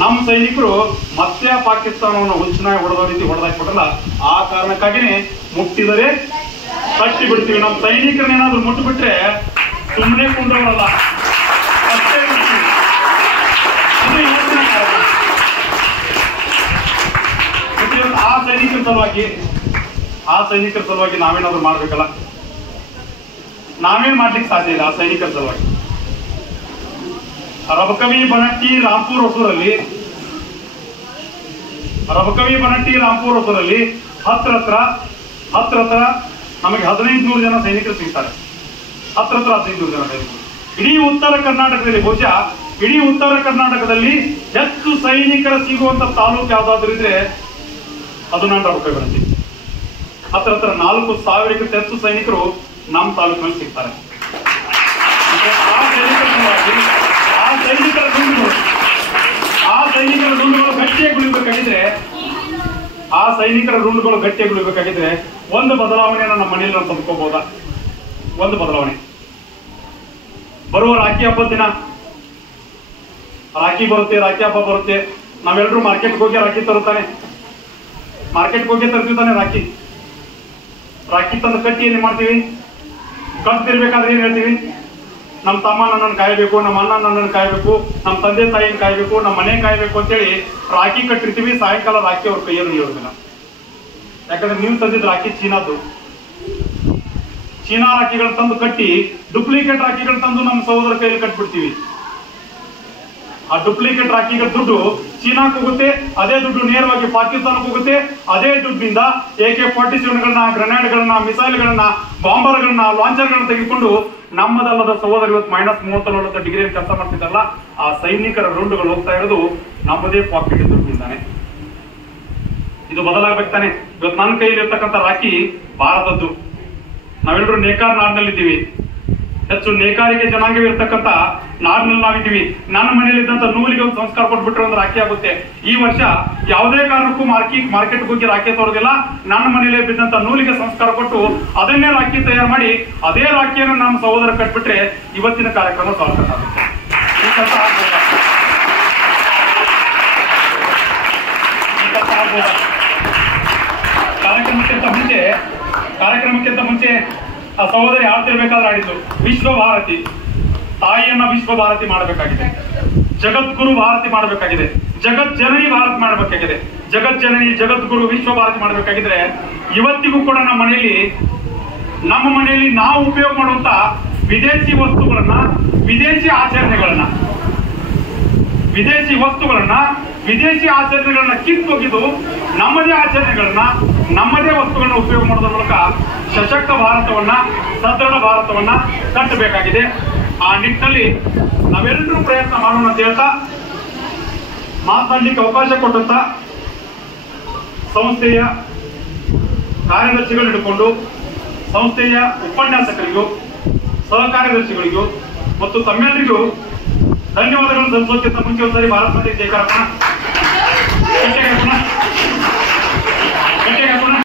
ನಮ್ಮ ಸೈನಿಕರು ಮತ್ತೆ ಪಾಕಿಸ್ತಾನವನ್ನು ಹುಚ್ಚನಾಗಿ ಹೊಡೆದೋ ರೀತಿ ಹೊಡೆದಾಕ್ಬಿಟ್ರಲ್ಲ, ಆ ಕಾರಣಕ್ಕಾಗಿನೇ ಮುಟ್ಟಿದರೆ ತಟ್ಟಿ ಬಿಡ್ತೀವಿ. ನಮ್ಮ ಸೈನಿಕರನ್ನ ಏನಾದ್ರು ಮುಟ್ಟಿಬಿಟ್ರೆ ಸುಮ್ಮನೆ ಕುಂದ್ರವರಲ್ಲ, ಅಷ್ಟೇ ಬಿಡ್ತೀವಿ. ಇದು ಇವತ್ತಿನ ಕಾರ್ಯಕ್ರಮ. ಆ ಸೈನಿಕರ ಸಲುವಾಗಿ ನಾವೇನಾದ್ರು ಮಾಡ್ಬೇಕಲ್ಲ, ನಾವೇನ್ ಮಾಡ್ಲಿಕ್ಕೆ ಸಾಧ್ಯ ಇಲ್ಲ. ಆ ಸೈನಿಕರ ಸಲುವಾಗಿ ರಬಕವಿ ಬನಟ್ಟಿ ರಾಂಪುರ್ ಹೊಸೂರಲ್ಲಿ ಹತ್ರ ನಮಗೆ 1500 ಜನ ಸೈನಿಕರು ಸಿಗ್ತಾರೆ. ಹತ್ರ 1500 ಜನ ಸೈನಿಕರು ಇಡೀ ಉತ್ತರ ಕರ್ನಾಟಕದಲ್ಲಿ. ಬಹುಶಃ ಇಡೀ ಉತ್ತರ ಕರ್ನಾಟಕದಲ್ಲಿ ಹೆಚ್ಚು ಸೈನಿಕರ ಸಿಗುವಂತ ತಾಲೂಕು ಯಾವ್ದಾದ್ರು ಇದ್ರೆ ಅದು ನಾನು ರಬಕವಿ ಬನಟ್ಟಿ. ಹತ್ರ 4000ಕ್ಕಿಂತ ಹೆಚ್ಚು ಸೈನಿಕರು ನಮ್ಮ ತಾಲೂಕಿನಲ್ಲಿ ಸಿಗ್ತಾರೆ. ಆ ಸೈನಿಕರ ರುಂಡುಗಳು ಗಟ್ಟಿಯಾಗಿ ಉಳಿಬೇಕಾಗಿದ್ರೆ ಒಂದು ಬದಲಾವಣೆಯನ್ನು ನಮ್ಮ ಮನೆಯಲ್ಲಿ ನಾವು ತಂದ್ಕೋಬಹುದಾ? ಒಂದು ಬದಲಾವಣೆ. ಬರುವ ರಾಖಿ ಹಬ್ಬದ ದಿನ ರಾಖಿ ಹಬ್ಬ ಬರುತ್ತೆ. ನಾವೆಲ್ಲರೂ ಮಾರ್ಕೆಟ್ಗೆ ಹೋಗಿ ರಾಖಿ ತರುತ್ತಾನೆ. ತರ್ತಿರ್ತಾನೆ ರಾಖಿ ತಂದು ಕಟ್ಟಿ ಏನ್ ಮಾಡ್ತೀವಿ? ಕಟ್ತಿರ್ಬೇಕಾದ್ರೆ ಏನ್ ಹೇಳ್ತೀವಿ? ನಮ್ಮ ತಮ್ಮ ನನ್ನನ್ನು ಕಾಯಬೇಕು, ನಮ್ಮ ಅಣ್ಣ ನನ್ನನ್ನು ಕಾಯಬೇಕು, ನಮ್ಮ ತಂದೆ ತಾಯಿನ ಕಾಯಬೇಕು, ನಮ್ಮ ಮನೆ ಕಾಯಬೇಕು ಅಂತೇಳಿ ರಾಖಿ ಕಟ್ಟಿರ್ತೀವಿ. ಸಾಯಂಕಾಲ ರಾಖಿ ಅವ್ರ ಕೈಯನ್ನು ಹೇಳುದಿಲ್ಲ. ಯಾಕಂದ್ರೆ ನೀವು ತಂದಿದ್ದು ರಾಖಿ ಚೀನಾ ರಾಖಿಗಳು ತಂದು ಕಟ್ಟಿ ಡುಪ್ಲಿಕೇಟ್ ರಾಖಿಗಳು ತಂದು ನಮ್ಮ ಸಹೋದರ ಕೈಯಲ್ಲಿ ಕಟ್ಬಿಡ್ತೀವಿ. ಆ ಡುಪ್ಲಿಕೇಟ್ ರಾಖಿಗಳ ದುಡ್ಡು ಚೀನಾಕ್ಕೆ ಹೋಗುತ್ತೆ, ಅದೇ ದುಡ್ಡು ನೇರವಾಗಿ ಪಾಕಿಸ್ತಾನಕ್ಕೆ ಹೋಗುತ್ತೆ. ಅದೇ ದುಡ್ಡಿನಿಂದ AK-47ಗಳನ್ನ, ಗ್ರೆನೇಡ್ಗಳನ್ನ, ಮಿಸೈಲ್ಗಳನ್ನ, ಬಾಂಬರ್ಗಳನ್ನ, ಲಾಂಚರ್ಗಳನ್ನ ತೆಗೆದುಕೊಂಡು ನಮ್ಮದಲ್ಲದ ಸಹೋದರ ಇವತ್ತು -30 ಡಿಗ್ರಿಯಲ್ಲಿ ಕೆಲಸ ಮಾಡ್ತಿದ್ದಾರಲ್ಲ, ಆ ಸೈನಿಕರ ರುಂಡುಗಳು ಹೋಗ್ತಾ ಇರೋದು ನಮ್ಮದೇ ಪಾಕೆಟ್ ದುಡ್ಡಿಂದಾನೆ. ಇದು ಬದಲಾಗಬೇಕು ತಾನೆ. ಇವತ್ತು ನನ್ನ ಕೈಯಲ್ಲಿ ಇರ್ತಕ್ಕಂಥ ರಾಖಿ ಭಾರತದ್ದು. ನಾವೆಲ್ಲರೂ ನೇಕಾರ ನಾಡಿನಲ್ಲಿದ್ದೀವಿ. ಹೆಚ್ಚು ನೇಕಾರಿಕೆ ಜನಾಂಗವಿರ್ತಕ್ಕಂಥ ನಾಡಿನಲ್ಲಿ ನಾವಿದ್ದೀವಿ. ನನ್ನ ಮನೆಯಲ್ಲಿ ಇದ್ದಂತ ನೂಲಿಗೆ ಒಂದು ಸಂಸ್ಕಾರ ಕೊಟ್ಬಿಟ್ರೆ ಒಂದು ರಾಖಿ ಆಗುತ್ತೆ. ಈ ವರ್ಷ ಯಾವುದೇ ಕಾರಣಕ್ಕೂ ಮಾರ್ಕೆಟ್ ಹೋಗಿ ರಾಖಿ ತರೋದಿಲ್ಲ. ನನ್ನ ಮನೆಯಲ್ಲಿ ಬಿದ್ದಂತ ನೂಲಿಗೆ ಸಂಸ್ಕಾರ ಕೊಟ್ಟು ಅದನ್ನೇ ರಾಖಿ ತಯಾರು ಮಾಡಿ ಅದೇ ರಾಖಿಯನ್ನು ನಮ್ಮ ಸಹೋದರ ಕಟ್ಬಿಟ್ರೆ ಇವತ್ತಿನ ಕಾರ್ಯಕ್ರಮ ಸಾರ್ಥಕ ಆಗುತ್ತೆ. ಈ ಕೆಲಸ ಆಗ್ಬೋದಾ? ಕಾರ್ಯಕ್ರಮಕ್ಕಿಂತ ಮುಂಚೆ ಆ ಸಹೋದರಿ ಆಡ್ತಿರ್ಬೇಕಾದ್ರೆ ಆಡಿದ್ದು ವಿಶ್ವಭಾರತಿ. ತಾಯಿಯನ್ನ ವಿಶ್ವಭಾರತಿ ಮಾಡಬೇಕಾಗಿದೆ. ಜಗದ್ಗುರು ಭಾರತಿ ಮಾಡಬೇಕಾಗಿದೆ. ಜಗಜ್ಜನನಿ ಭಾರತಿ ಮಾಡಬೇಕಾಗಿದೆ. ಜಗಜ್ಜನನಿ, ಜಗದ್ಗುರು, ವಿಶ್ವಭಾರತಿ ಮಾಡಬೇಕಾಗಿದ್ರೆ ಇವತ್ತಿಗೂ ಕೂಡ ನಮ್ಮ ಮನೆಯಲ್ಲಿ ನಾವು ಉಪಯೋಗ ಮಾಡುವಂತ ವಿದೇಶಿ ವಸ್ತುಗಳನ್ನ, ವಿದೇಶಿ ಆಚರಣೆಗಳನ್ನ ಕಿತ್ತೊಗೆದು ನಮ್ಮದೇ ಆಚರಣೆಗಳನ್ನ, ನಮ್ಮದೇ ವಸ್ತುಗಳನ್ನ ಉಪಯೋಗ ಮಾಡೋದ್ರ ಮೂಲಕ ಸಶಕ್ತ ಭಾರತವನ್ನ, ಸದೃಢ ಭಾರತವನ್ನ ಕಟ್ಟಬೇಕಾಗಿದೆ. ಆ ನಿಟ್ಟಿನಲ್ಲಿ ನಾವೆಲ್ಲರೂ ಪ್ರಯತ್ನ ಮಾಡೋಣ ಅಂತ ಹೇಳ್ತಾ ಮಾತನಾಡಲಿಕ್ಕೆ ಅವಕಾಶ ಕೊಟ್ಟಂತ ಸಂಸ್ಥೆಯ ಕಾರ್ಯದರ್ಶಿಗಳು ಹಿಡ್ಕೊಂಡು ಸಂಸ್ಥೆಯ ಉಪನ್ಯಾಸಕರಿಗೂ ಸಹ ಕಾರ್ಯದರ್ಶಿಗಳಿಗೂ ಮತ್ತು ತಮ್ಮೆಲ್ಲರಿಗೂ ಧನ್ಯವಾದಗಳು ಸಲ್ಲಿಸೋಕ್ಕಿಂತ ಮುಂಚೆ ಒಂದ್ಸರಿ ಭಾರತ ಮಾತೆ ಜಯಕಾರಪ್ಪ.